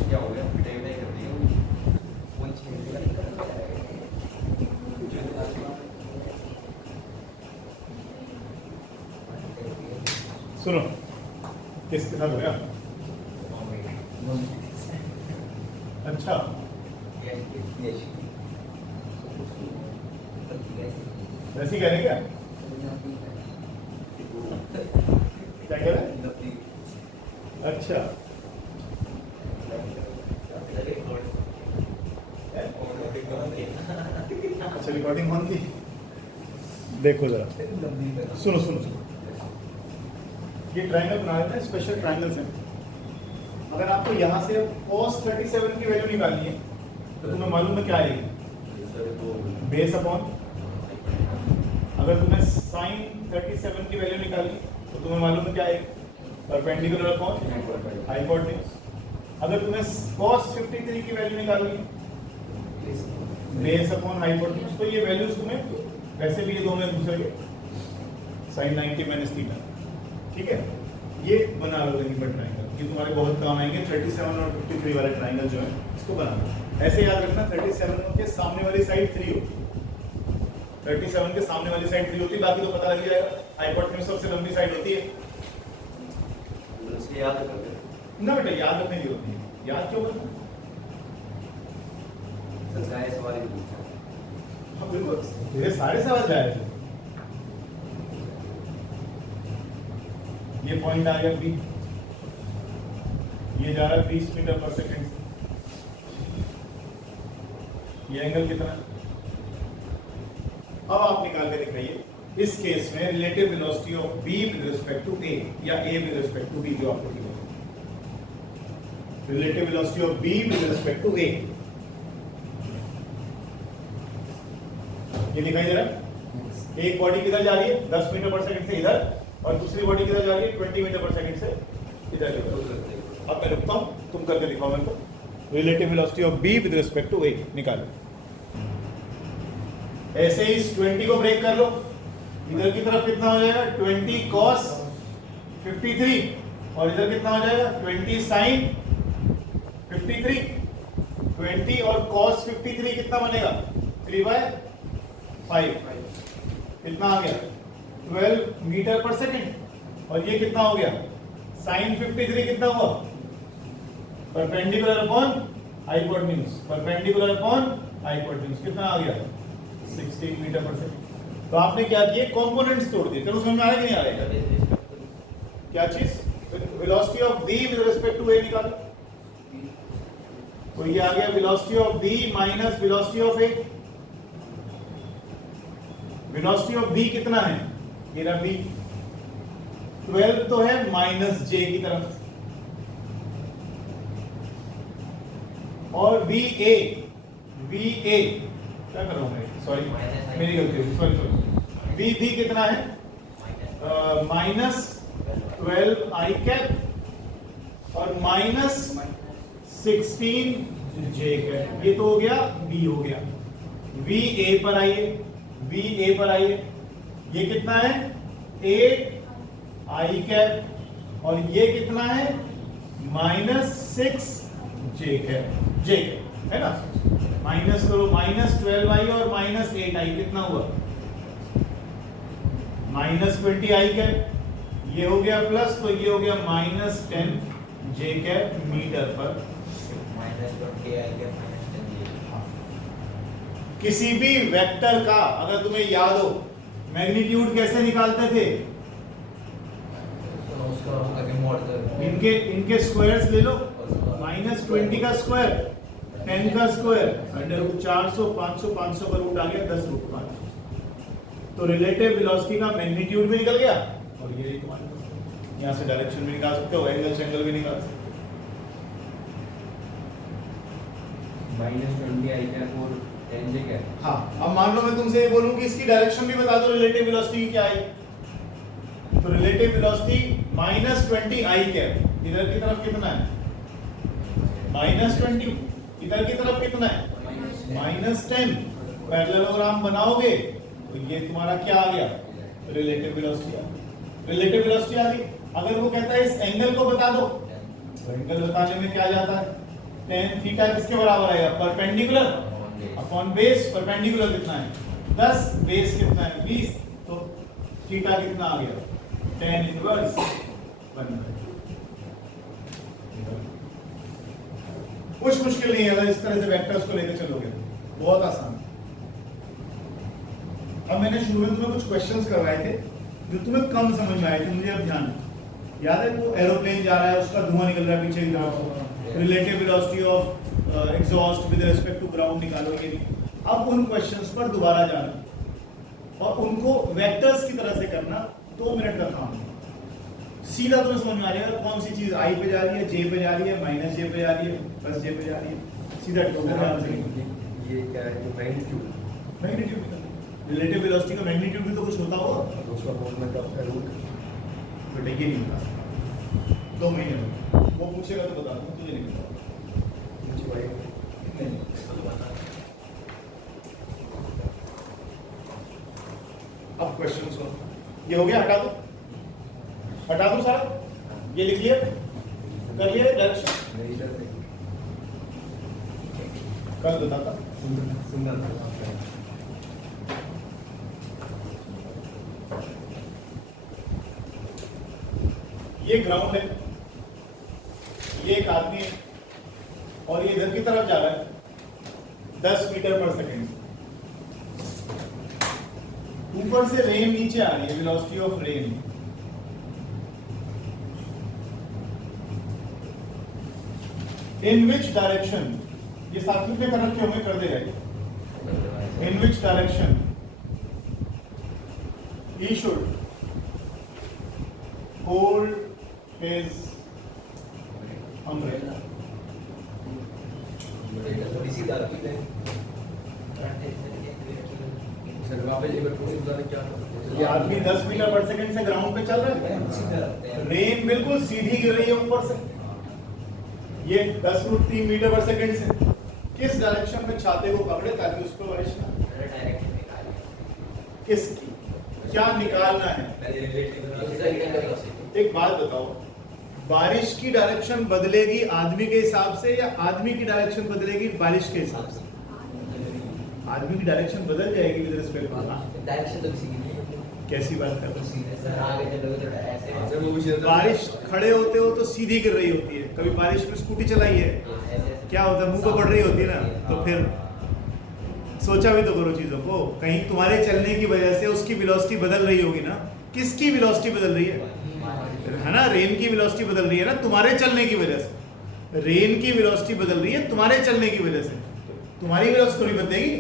क्या हो गया पिटाई विटाई कर दी सुनो किसके साथ हो गया? अच्छा वैसे ही कह रहे क्या? क्या कह रहे? अच्छा अच्छा रिकॉर्डिंग ऑन की। देखो जरा, सुनो सुनो सुनो, ये ट्रायंगल बना लेते हैं, स्पेशल ट्रायंगल्स हैं। अगर आपको यहाँ से cos 37 की वैल्यू निकालनी है तो तुम्हें मालूम है क्या आएगी? Base upon. अगर तुम्हें sin 37 की वैल्यू निकालनी तो तुम्हें मालूम है क्या आएगी? Perpendicular upon hypotenuse. अगर तुम्हें cos 53 की वैल्यू निकालनी बेस अपॉन हाइपोटेन्यूज, तो ये वैल्यूज तुम्हें वैसे भी ये दोनों एक दूसरे के sin 90 माइनस थीटा, ठीक है? ये बना लो कहीं पर ट्रायंगल, ये तुम्हारे बहुत काम आएंगे। 37 और 53 वाले ट्रायंगल जो है इसको बना लो। ऐसे याद रखना 37 के सामने वाली साइड 3 होती है, 37 के सामने वाली साइड 3 होती है, बाकी तो पता लग जाएगा। हाइपोटेन्यूज सबसे लंबी साइड होती है उसके याद कर ना बेटा, याद रखने की होती है। याद क्यों करना? सरकारी सवाल ही पूछा हाँ बिल्कुल, ये सारे सवाल जायज है। ये पॉइंट आ गया बी, ये जा रहा है 20 मीटर पर सेकंड से। ये एंगल कितना? अब आप निकाल के दिखाइए। इस केस में relative velocity of B with respect to A या A with respect to B, जो आपको दिया relative velocity of B with respect to A, ये दिखाई दे रहा है। एक बॉडी किधर जा रही है 10 मीटर पर सेकंड से इधर, और दूसरी बॉडी किधर जा रही है 20 मीटर पर सेकंड से इधर। अब मैं रुकता हूं, तुम करके दिखाओ मेरे को। Relative velocity of B with respect to A निकालो। ऐसे ही इस 20 को ब्रेक कर लो, इधर की तरफ कितना हो जाएगा 20 cos 53, और इधर कितना हो जाएगा 20 sin 53। 20 और cos 53 कितना बनेगा 3/5, कितना आ गया 12 मीटर पर सेकंड। और ये कितना हो गया sin 53 कितना हुआ perpendicular upon hypotenuse, perpendicular upon hypotenuse कितना आ गया 16 मीटर पर सेकंड। तो आपने क्या किए, कंपोनेंट्स तोड़ दिए। तो समझ में आ रहा है कि नहीं आ रहा है? क्या चीज? Velocity of v with respect to a निकालो। तो ये आ गया velocity of v minus velocity of a। Velocity of v कितना है, ये रहा v, 12 तो है माइनस j की तरफ, और va क्या कर रहा हूं मैं, सॉरी मेरी गलती होगी, सॉरी v भी कितना है माइनस 12 i कैप और माइनस 16 j कैप। ये तो हो गया b हो गया। v a पर आइए, v a पर आइए, ये कितना है 8 i कैप, और ये कितना है माइनस 6 j कैप। है ना, माइनस करो, -12i और -8i कितना हुआ, -20i कैप, ये हो गया प्लस, तो ये हो गया -10 j कैप मीटर पर। -20i के -10 किसी भी वेक्टर का अगर तुम्हें याद हो मैग्नीट्यूड कैसे निकालते थे, तो उसका आगे मोड़ कर इनके स्क्वायर्स ले लो, -20 का स्क्वायर, 10 का स्क्वायर, √400, 500, 500 का रूट आ गया 10√5। तो रिलेटिव वेलोसिटी का मैग्नीट्यूड भी निकल गया, और ये तुम्हारे पास यहाँ से डायरेक्शन भी निकाल सकते हो, एंगल से एंगल भी निकाल सकते हो। -20i कैप और 10j कैप। हाँ, अब मान लो मैं तुमसे ये बोलूं कि इसकी डायरेक्शन भी बता दो, रिलेटिव वेलोसिटी क्या है, तो रिलेटिव वेलोसिटी -20i कैप, इधर की तरफ कितना है, -20, इधर की तरफ कितना है, -10। पैरेललोग्राम बनाओगे तो ये तुम्हारा क्या आ गया, रिलेटिव वेलोसिटी आ गई। रिलेटिव वेलोसिटी आ गई। अगर वो कहता है इस एंगल को बता दो, तो एंगल बताने में क्या जाता है, tan थीटा किसके बराबर आएगा, परपेंडिकुलर अपॉन बेस। परपेंडिकुलर कितना है 10, बेस कितना है 20, तो थीटा कितना आ गया, tan इनवर्स 1। कुछ मुश्किल नहीं है अगर इस तरह से वेक्टर्स को लेकर चलोगे, बहुत आसान। अब मैंने शुरू में तुम्हें कुछ क्वेश्चंस करवाए थे जो तुम्हें कम समझ में आए थे, मुझे अब ध्यान याद है, वो एरोप्लेन जा रहा है, उसका धुआं निकल रहा है पीछे की तरफ, relative velocity of exhaust with respect to ground निकालोगे। अब उन क्वेश्चंस पर दोबारा जाना और उनको वेक्टर्स की तरह से करना 2 मिनट का काम है। सीधा तुम्हें समझ में आ जाएगा कौन सी चीज आई पे जा रही है, जे पे जा रही है, -j पे जा रही है, +j पे जा रही है, सीधा ये क्या है, जो मैग्नीट्यूड मैग्नीट्यूड रिलेटिव वेलोसिटी का मैग्नीट्यूड भी तो कुछ होता होगा, उसका फॉर्मूला क्या होता है, रूट। बट ये नहीं होता। 2 महीने में वो पूछेगा तो बता दूं, तुझे नहीं पता। अब क्वेश्चन सुनो, ये हो गया, हटा दो सारा, ये लिख लिया, कर लिया डायरेक्शन, कल बताता। ये ग्राउंड है, ये एक आदमी है और ये इधर की तरफ जा रहा है 10 मीटर पर सेकेंड। ऊपर से रेन नीचे आ रही है, velocity of rain. In which direction, ये साथ में कर रखे होंगे, कर देगा। In which direction he should hold his umbrella। थोड़ी सी दाल की है सर वापस एक बार पूरी बता दें क्या ये आदमी 10 मीटर पर सेकंड से ग्राउंड पे चल रहा है, रेन बिल्कुल सीधी गिर रही है ऊपर से, ये 10√3 मीटर पर सेकंड से किस डायरेक्शन में छाते को पकड़े ताकि उस पर बारिश ना, किसकी क्या निकालना है। एक बात बताओ, बारिश की डायरेक्शन बदलेगी आदमी के हिसाब से या आदमी की डायरेक्शन बदलेगी बारिश के हिसाब से? आदमी की डायरेक्शन बदल जाएगी विद रिस्पेक्ट टू, डायरेक्शन तो किसी की नहीं है, कैसी बात कर रहे सर आगे चलोगे तो ऐसे सर वो पूछ हो? बारिश खड़े होते हो तो सीधी गिर रही होती है, कभी बारिश में स्कूटी चलाई है क्या होता है, मुंह पे पड़ रही होती है ना, तो फिर सोचा भी तो करो चीजों को, कहीं तुम्हारे चलने की वजह से उसकी वेलोसिटी बदल रही होगी ना। किसकी वेलोसिटी बदल रही है ना, रेन की वेलोसिटी बदल रही है ना तुम्हारे चलने की वजह से, रेन की वेलोसिटी बदल रही है तुम्हारे चलने की वजह से, तुम्हारी वेलोसिटी थोड़ी बदलेगी,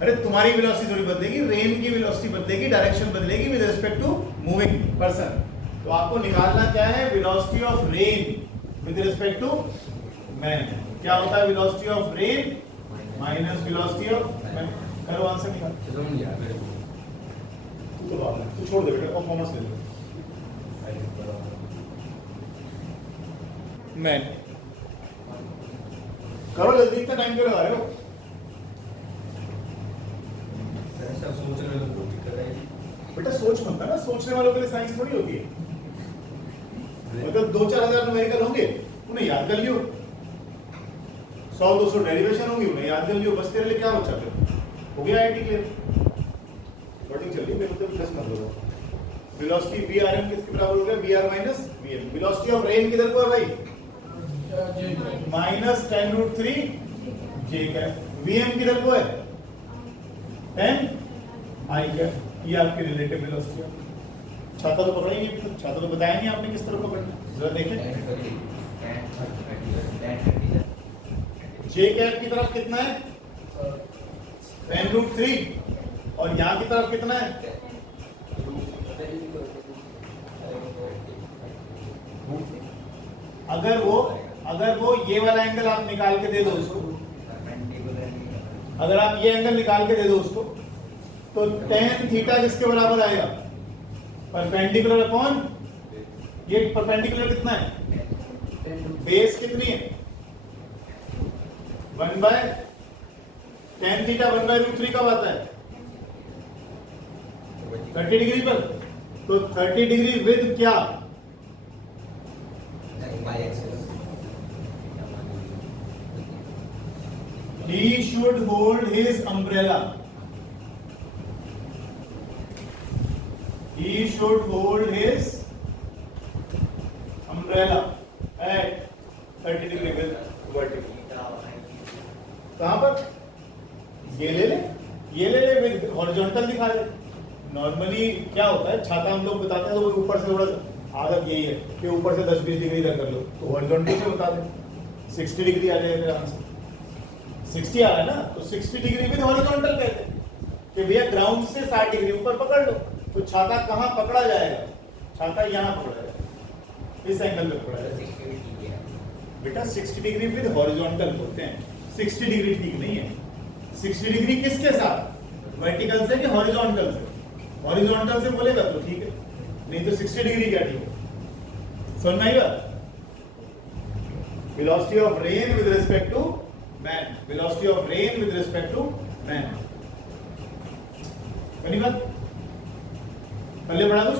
अरे तुम्हारी वेलोसिटी थोड़ी बदलेगी, रेन की वेलोसिटी बदलेगी, डायरेक्शन बदलेगी with respect to moving person. तो आपको निकालना क्या है, velocity of rain with respect to man. क्या होता है velocity of rain minus velocity of man. करो आंसर निकाल। समझ नहीं आया मेरे को। तू तो बात है, तू छोड़ दे बेटा, और कॉमर्स ले ले। मैन करो जल्दी, इतना टाइम क्यों लगा रहे हो? ऐसा सोच रहे हो तो दिक्कत आएगी। बेटा सोच मत ना, सोचने वालों के लिए साइंस थोड़ी होती है। मतलब 2-4 हजार न्यूमेरिकल होंगे, उन्हें याद कर लियो, 100-200 डेरिवेशन होंगी, उन्हें याद कर लियो, बस तेरे लिए क्या बचा फिर, हो गया आईटी क्लियर। वर्डिंग चल रही है, मेरे को प्लस मत लो। वेलोसिटी वी आर एम किसके बराबर हो गया, V R minus V M. Velocity of rain किधर को है भाई, minus 10√3 J cap. V M किधर को है, 10 आई कैप। ये आपकी रिलेटिव वेलोसिटी है। छाता तो पकड़ा ही नहीं, तो छाता तो बताया नहीं आपने किस तरह पकड़ना, जरा देखें। जे कैप की तरफ कितना है, 10√3, और यहाँ की तरफ कितना है, अगर वो ये वाला एंगल आप निकाल के दे दो उसको, अगर आप ये एंगल निकाल के दे दो उसको, तो tan थीटा किसके बराबर आएगा, परपेंडिकुलर अपॉन, ये परपेंडिकुलर कितना है, बेस कितनी है, 1/tan थीटा 1/√3 कब आता है, 30 डिग्री पर। तो 30 डिग्री विद क्या, he should hold his umbrella, he should hold his umbrella at 30 degree with vertical। कहां पर, ये ले ले विद हॉरिजॉन्टल दिखा दे। नॉर्मली क्या होता है, छाता हम लोग बताते हैं तो ऊपर से थोड़ा सा, आदत यही है कि ऊपर से 10-20 डिग्री तक कर लो, तो हॉरिजॉन्टल से बता दें 60 डिग्री आ जाएगा आराम से। 60 आ रहा है ना, तो 60 डिग्री विद हॉरिजॉन्टल कहते हैं कि भैया ग्राउंड से 60 डिग्री ऊपर पकड़ लो। तो छाता कहाँ पकड़ा जाएगा, छाता यहाँ पकड़ा जाएगा, इस एंगल पे पकड़ा जाएगा बेटा। 60 डिग्री विद हॉरिजॉन्टल बोलते हैं, 60 डिग्री ठीक नहीं है। 60 डिग्री किसके साथ, वर्टिकल से कि हॉरिजॉन्टल से, हॉरिजॉन्टल से बोलेगा तो ठीक है, नहीं तो 60 डिग्री क्या ठीक है, समझ में आएगा। Velocity of rain with respect to man, velocity of rain with respect to man, बनी बात, पहले बढ़ा दो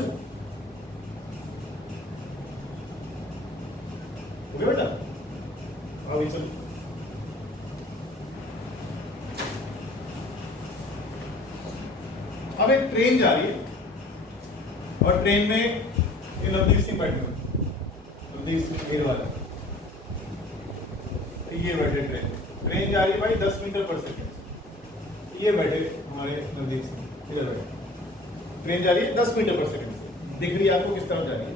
ओके बेटा। अभी चलो अब एक ट्रेन जा रही है और ट्रेन में ये नवदीप सिंह बैठे हुए, नवदीप सिंह घेर वाला, ये बैठे ट्रेन जा रही है भाई 10 मीटर पर सेकंड, ये बैठे हमारे नवदीप सिंह इधर बैठे, ट्रेन जा रही है 10 मीटर पर सेकंड से, दिख रही है आपको किस तरफ जा रही है।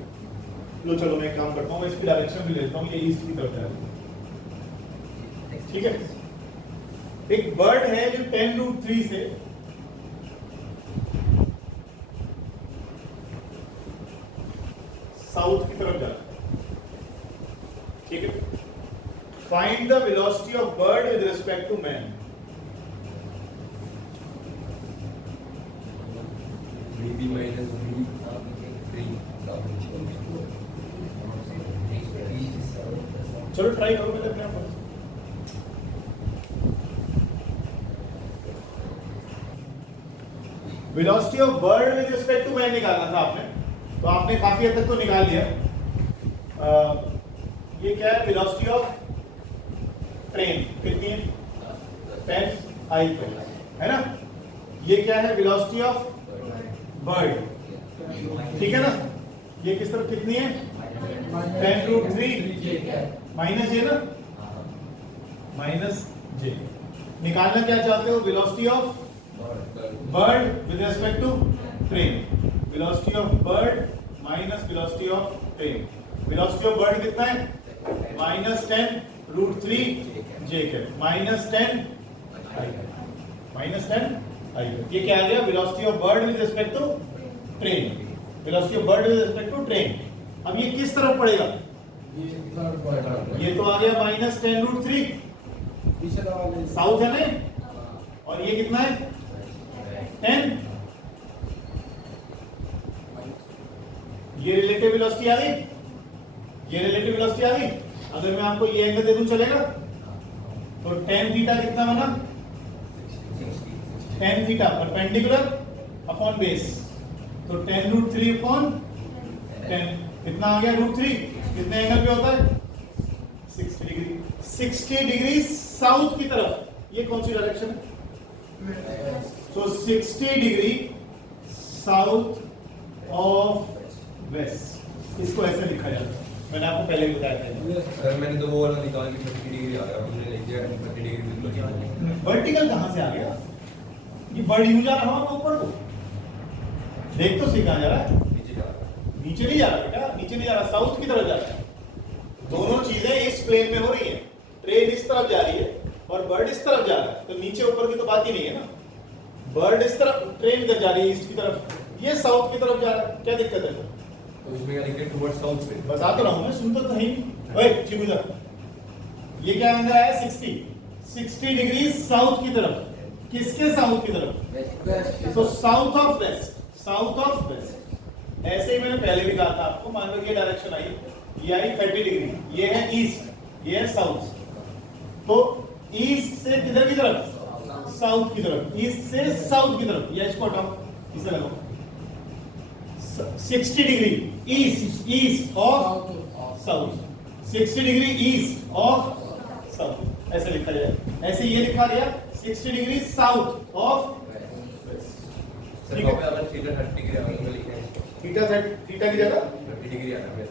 लो चलो मैं एक काम करता हूँ, इसकी डायरेक्शन भी लेता हूँ, ये ईस्ट की तरफ जा रही है, ठीक है। एक बर्ड है जो 10√3 से साउथ की तरफ जा रहा है, ठीक है। Find the velocity of bird with respect to man. VB minus V3। चलो ट्राई करो पहले अपने आप। Velocity of bird with respect to man निकालना था आपने, तो आपने काफी हद तक तो निकाल लिया। ये क्या है, वेलोसिटी ऑफ ट्रेन कितनी है, 10 आई है ना। ये क्या है, वेलोसिटी ऑफ बर्ड, ठीक है ना। ये किस तरफ कितनी है, 10√3 माइनस जे ना, माइनस जे। निकालना क्या चाहते हो, velocity of bird with respect to train, velocity of bird minus velocity of train. Velocity of bird कितना है, -10√3 जे के, -10 आई। ये क्या आ गया, velocity of bird with respect to train, velocity of bird with respect to train. अब ये किस तरफ पड़ेगा, ये तो आ गया -10√3 साउथ है ना, और ये कितना है 10। ये रिलेटिव वेलोसिटी आ गई, ये रिलेटिव वेलोसिटी आ गई। अगर मैं आपको ये एंगल दे दूं चलेगा, तो tan थीटा कितना बना, tan theta perpendicular upon base, तो 10√3 अपॉन 10 कितना आ गया, √3 कितने एंगल पे होता है, 60 डिग्री, 60 डिग्री साउथ की तरफ, ये कौन सी डायरेक्शन है? सो 60 डिग्री साउथ ऑफ वेस्ट, इसको ऐसे लिखा जाता है, मैंने आपको पहले भी बताया था। सर मैंने तो वो वाला निकाल के 30 डिग्री आ गया, हमने लिख दिया 30 डिग्री बिल्कुल। वर्टिकल कहां से आ गया? ये बर्ड यूं जा रहा है ऊपर को, देख तो सी कहां जा रहा है? नीचे जा रहा है। नीचे नहीं जा रहा बेटा, नीचे नहीं जा रहा, साउथ की तरफ जा रहा है। दोनों चीजें इस प्लेन में हो रही है, ट्रेन इस तरफ जा रही है और बर्ड इस तरफ जा रहा है, तो नीचे ऊपर की तो बात ही नहीं है ना। बर्ड इस तरफ, ट्रेन इधर जा रही है ईस्ट की तरफ, ये साउथ की तरफ जा रहा है, क्या दिक्कत है? तो इसमें क्या लिखे टुवर्ड साउथ से? बता तो रहा हूं मैं, सुन तो नहीं। ओए चिबू इधर, ये क्या अंदर आया? 60 डिग्री साउथ की तरफ, किसके साउथ की तरफ? तो south of west, south of west. ऐसे ही मैंने पहले भी कहा था आपको, मान लो ये डायरेक्शन आई, ये आई 30 डिग्री, ये है ईस्ट, ये है साउथ, तो ईस्ट से किधर की तरफ? साउथ की तरफ, ईस्ट से साउथ की तरफ, ये इसको हटाओ, इसे लगाओ। 60 degree east of south, 60 degree east of south, ऐसे लिखा जाए। ऐसे ये लिखा गया 60 degree south of west. Sir कब अगर थीटा 30 डिग्री आगे लिखे हैं, थीटा की जगह 30 डिग्री आना है।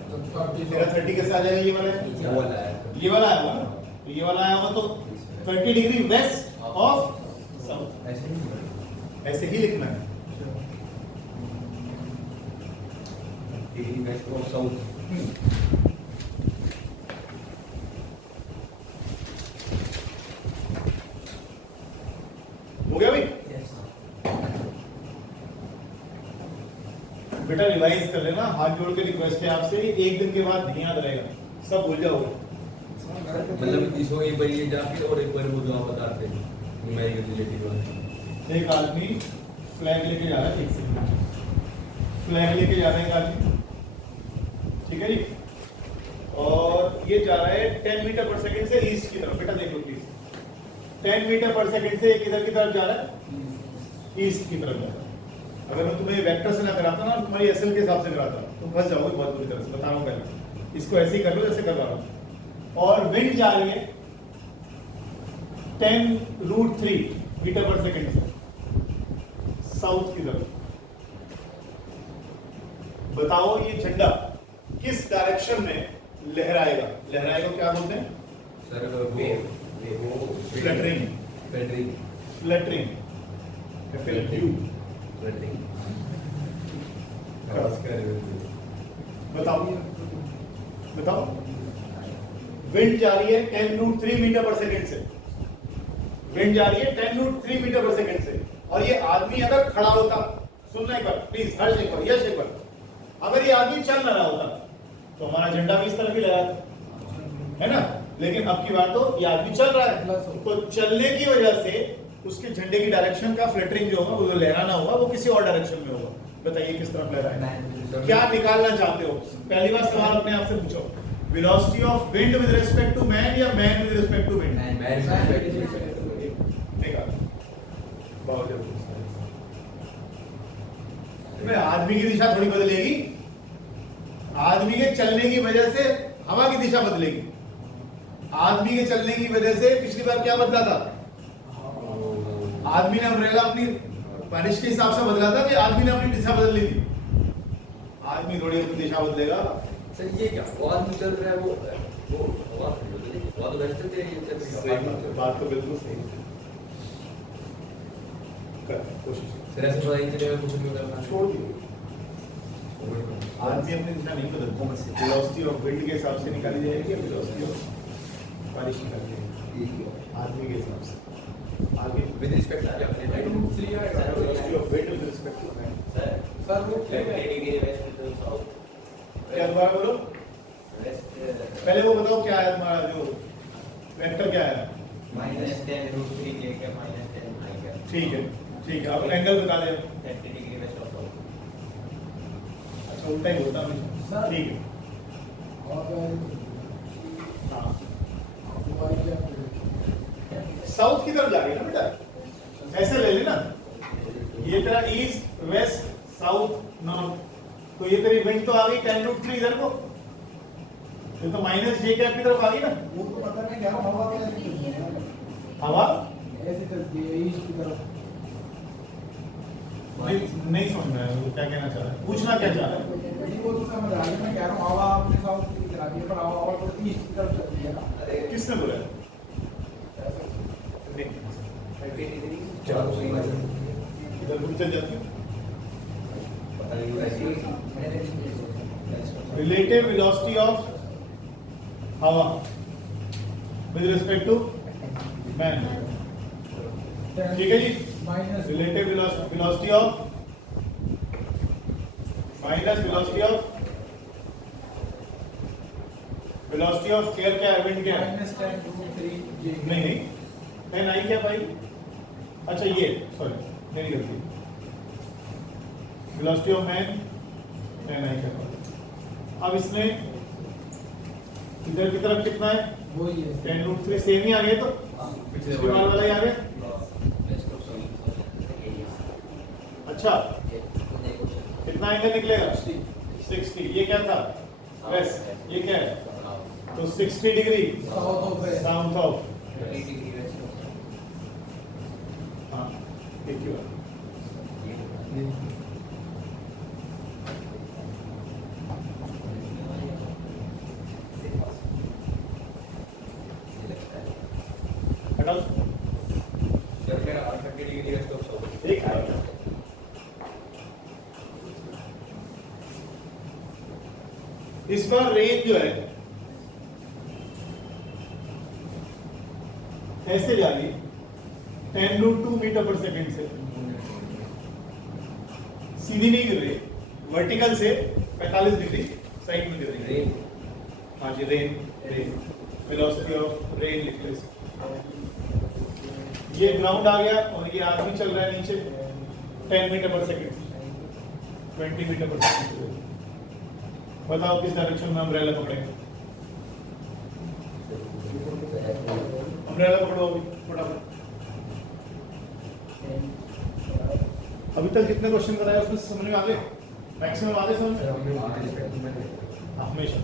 तेरा 30 कैसे आ जाएगा? ये वाला है, वो वाला है, ये वाला आया होगा ना, तो ये वाला आया होगा, तो 30 डिग्री वेस्ट ऑफ साउथ, ऐसे नहीं ऐसे ही लिखना है। Degree west of south. हो गया भाई? बेटा रिवाइज कर लेना, हाथ जोड़ के रिक्वेस्ट है आपसे, एक दिन के बाद नहीं याद रहेगा, सब भूल जाओगे। मतलब इसको एक बार ये जाके और एक बार वो जो आप बताते हैं न्यूमेरिकल रिलेटिव वाला। एक आदमी फ्लैग लेके जा रहा है, ठीक से फ्लैग लेके जा रहा है एक आदमी, ठीक है जी, और ये जा रहा है 10 मीटर पर सेकंड से ईस्ट की तरफ। बेटा देख लो प्लीज, 10 मीटर पर सेकंड से किधर की तरफ जा रहा है? ईस्ट की तरफ जा रहा है। अगर मैं तुम्हें वेक्टर से ना कराता ना, तुम्हारी एसएल के हिसाब से कराता, तो फंस जाओगे बहुत बुरी तरह से, बता रहा हूँ पहले। इसको ऐसे ही कर लो जैसे करवा रहा हूँ। और विंड जा रही है 10√3 मीटर पर सेकंड से साउथ की तरफ। बताओ ये झंडा किस डायरेक्शन में लहराएगा? लहराएगा क्या बोलते हैं? सर वो fluttering, fluttering, fluttering, FLU। Fluttering. बताओ बताओ, विंड जा रही है 10√3 मीटर पर सेकंड से, विंड जा रही है 10√3 मीटर पर सेकंड से, और ये आदमी अगर खड़ा होता, सुनना एक बार प्लीज, हर्ष एक बार, यश एक बार, अगर ये आदमी चल रहा होता तो हमारा झंडा भी इस तरफ ही लगा था, है ना? लेकिन अब की बात तो ये आदमी चल रहा है, तो चलने की वजह से उसके झंडे की डायरेक्शन का फ्लटरिंग जो होगा, वो जो लहराना होगा, वो किसी और डायरेक्शन में होगा। बताइए किस तरफ लहराएगा? क्या निकालना चाहते हो? पहली बार सवाल अपने आप से पूछो, velocity of wind with respect to man या man with respect to wind? आदमी की दिशा थोड़ी बदलेगी, आदमी के चलने की वजह से हवा की दिशा बदलेगी। आदमी के चलने की वजह से पिछली बार क्या बदला था? आदमी ने अम्ब्रेला अपनी बारिश के हिसाब से बदला था कि आदमी ने अपनी दिशा बदल ली थी? आदमी थोड़ी अपनी दिशा बदलेगा। सर ये क्या वो आदमी चल रहा है, वो तो वेस्टर्न से ये चल रही है। बात तो बिल्कुल सही है, कर कोशिश सर ऐसे पता नहीं चलेगा, कुछ नहीं करना, छोड़ दिए। आदमी अपनी दिशा नहीं बदलता, वेलोसिटी ऑफ विंड के हिसाब से निकाली जाएगी या वेलोसिटी ऑफ बारिश निकाली जाएगी? आदमी के हिसाब से आगे विद रिस्पेक्ट क्या velocity of wind with respect to man. Sir वो 30 डिग्री वेस्ट टू साउथ, क्या दोबारा बोलो, वेस्ट पहले वो बताओ क्या है तुम्हारा जो वेक्टर क्या है? -10√3 के -10 आएगा। ठीक है, ठीक है, अब एंगल बता दे। 30 डिग्री वेस्ट ऑफ साउथ। अच्छा उल्टा ही होता है, ठीक है। हाँ साउथ की तरफ जा रही है ना बेटा, ऐसे ले लेना, ये तेरा ईस्ट वेस्ट साउथ नॉर्थ, तो ये तेरी विंड तो आ गई 10√3 इधर को, ये तो माइनस जे कैप की तरफ आ गई ना, वो तो पता नहीं क्या हवा कैसे चलती है। हवा ऐसे चलती है ईस्ट की तरफ। नहीं समझ में आया वो क्या कहना चाह रहा है, पूछना क्या चाह रहा है। नहीं, वो तो समझ आ रही, मैं कह रहा हूँ हवा आपने साउथ की तरफ चलाती है, पर हवा तो ईस्ट की तरफ चलती है ना। किसने बोला है? नहीं, इधर घूम चल जाती है। रिलेटिव वेलोसिटी ऑफ हवा विद रिस्पेक्ट टू मैन, ठीक है जी। Minus relative velocity of minus velocity of air क्या है, विंड क्या है? -10√3 J। नहीं 10 आई क्या भाई? अच्छा ये सॉरी मेरी गलती, वेलोसिटी ऑफ मैन 10 आई क्या? अब इसमें इधर की तरफ कितना है? वही है 10√3 सेम ही आ गया, तो पिछले इसके बाद वाला ही आ गया। अच्छा कितना एंगल निकलेगा? 60। ये क्या था? वेस्ट। ये क्या है? तो 60 डिग्री साउथ ऑफ है। South of. हाँ ठीक है। हटाओ सर मेरा 30 डिग्री वेस्ट ऑफ साउथ। एक इस बार रेंज जो है ऐसे जा रही 10√2 मीटर पर सेकंड से, सीधी नहीं गिर रही, वर्टिकल से 45 डिग्री साइड में गिर रही है। हाँ जी रेन वेलोसिटी ऑफ रेन लिख लो इसको। ये ग्राउंड आ गया और ये आदमी चल रहा है नीचे 10 मीटर पर सेकंड 20 मीटर पर सेकंड। बताओ किस डायरेक्शन में अम्ब्रेला पकड़ेंगे? अम्ब्रेला पकड़ो अभी फटाफट। अभी तक जितने क्वेश्चन कराए उसमें समझ में आ गए? मैक्सिमम आ गए समझ में? हमेशा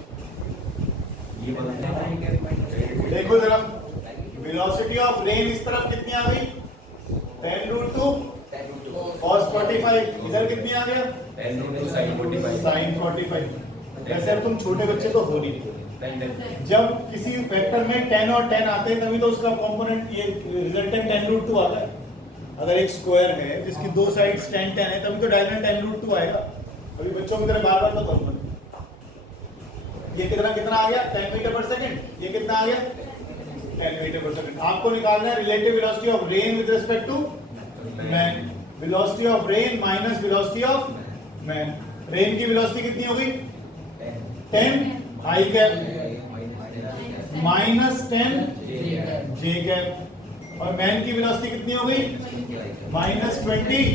देखो जरा, वेलोसिटी ऑफ रेन इस तरफ कितनी आ गई? 10√2 cos 45। इधर कितनी आ गया? 10√2 sin 45 sin 45। वैसे अब तुम छोटे बच्चे तो हो नहीं, जब किसी वेक्टर में 10 और 10 आते हैं तभी तो उसका कंपोनेंट ये रिजल्टेंट 10√2 आता है। अगर एक स्क्वायर है जिसकी दो साइड्स 10 10 है तभी तो डायगोनल 10√2 आएगा। अभी बच्चों की तरह बार-बार तो करूंगा। ये कितना कितना आ गया? 10 मीटर पर सेकंड। ये कितना आ गया? 10 मीटर पर सेकंड। आपको निकालना है relative velocity of rain with respect to man. Velocity of rain minus velocity of man. Rain की वेलोसिटी कितनी होगी? 10 I cap minus 10 J cap, और मैन की वेलोसिटी कितनी हो गई? Minus 20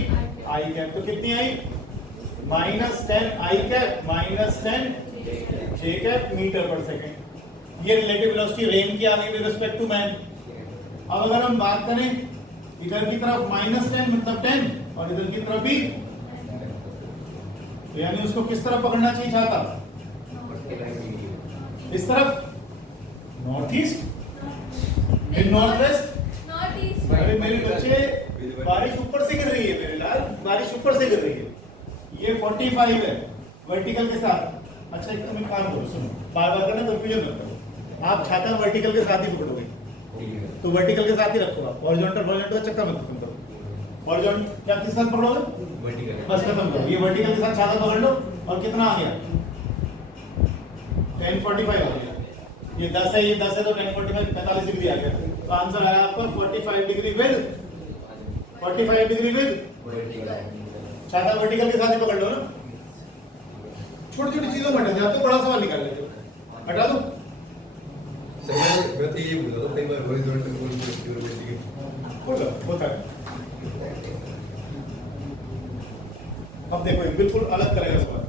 I cap. तो कितनी आई? Minus 10 I cap minus 10 J cap metre पर सेकंड। ये रिलेटिव वेलोसिटी रेन की आ गई विद रिस्पेक्ट टू मैन। अब अगर हम बात करें इधर की तरफ माइनस 10 मतलब 10 और इधर की तरफ भी, तो यानी उसको किस तरफ पकड़ना चाहिए छाता? इस तरफ, नॉर्थ ईस्ट इन नॉर्थ वेस्ट। अरे मेरे बच्चे, बारिश ऊपर से गिर रही है मेरे लाल, बारिश ऊपर से गिर रही है। ये 45 है वर्टिकल के साथ। अच्छा एक तुम एक काम करो, सुनो, बार बार करना कंफ्यूजन मत करो। आप छाता वर्टिकल के साथ ही पकड़ोगे, तो वर्टिकल के साथ ही रखो आप। हॉरिजॉन्टल हॉरिजॉन्टल का चक्कर मत खत्म करो। हॉरिजॉन्टल क्या किस साथ पकड़ोगे? वर्टिकल। बस खत्म करो। ये वर्टिकल के साथ छाता पकड़ लो और कितना आ गया? 1045 आ गया। ये 10 है, ये 10 है तो 1045 45 डिग्री आ गया। तो आंसर आया आपका 45 डिग्री विद 45 डिग्री विद छाता वर्टिकल के साथ ही पकड़ लो ना। छोटी छोटी चीजों में हटा जाते हो, बड़ा सवाल निकाल लेते हो। हटा दो। सही मैं तो ये बोल रहा था कई बार हॉरिजॉन्टल बोलो होता है। अब देखो ये बिल्कुल अलग तरह का सवाल।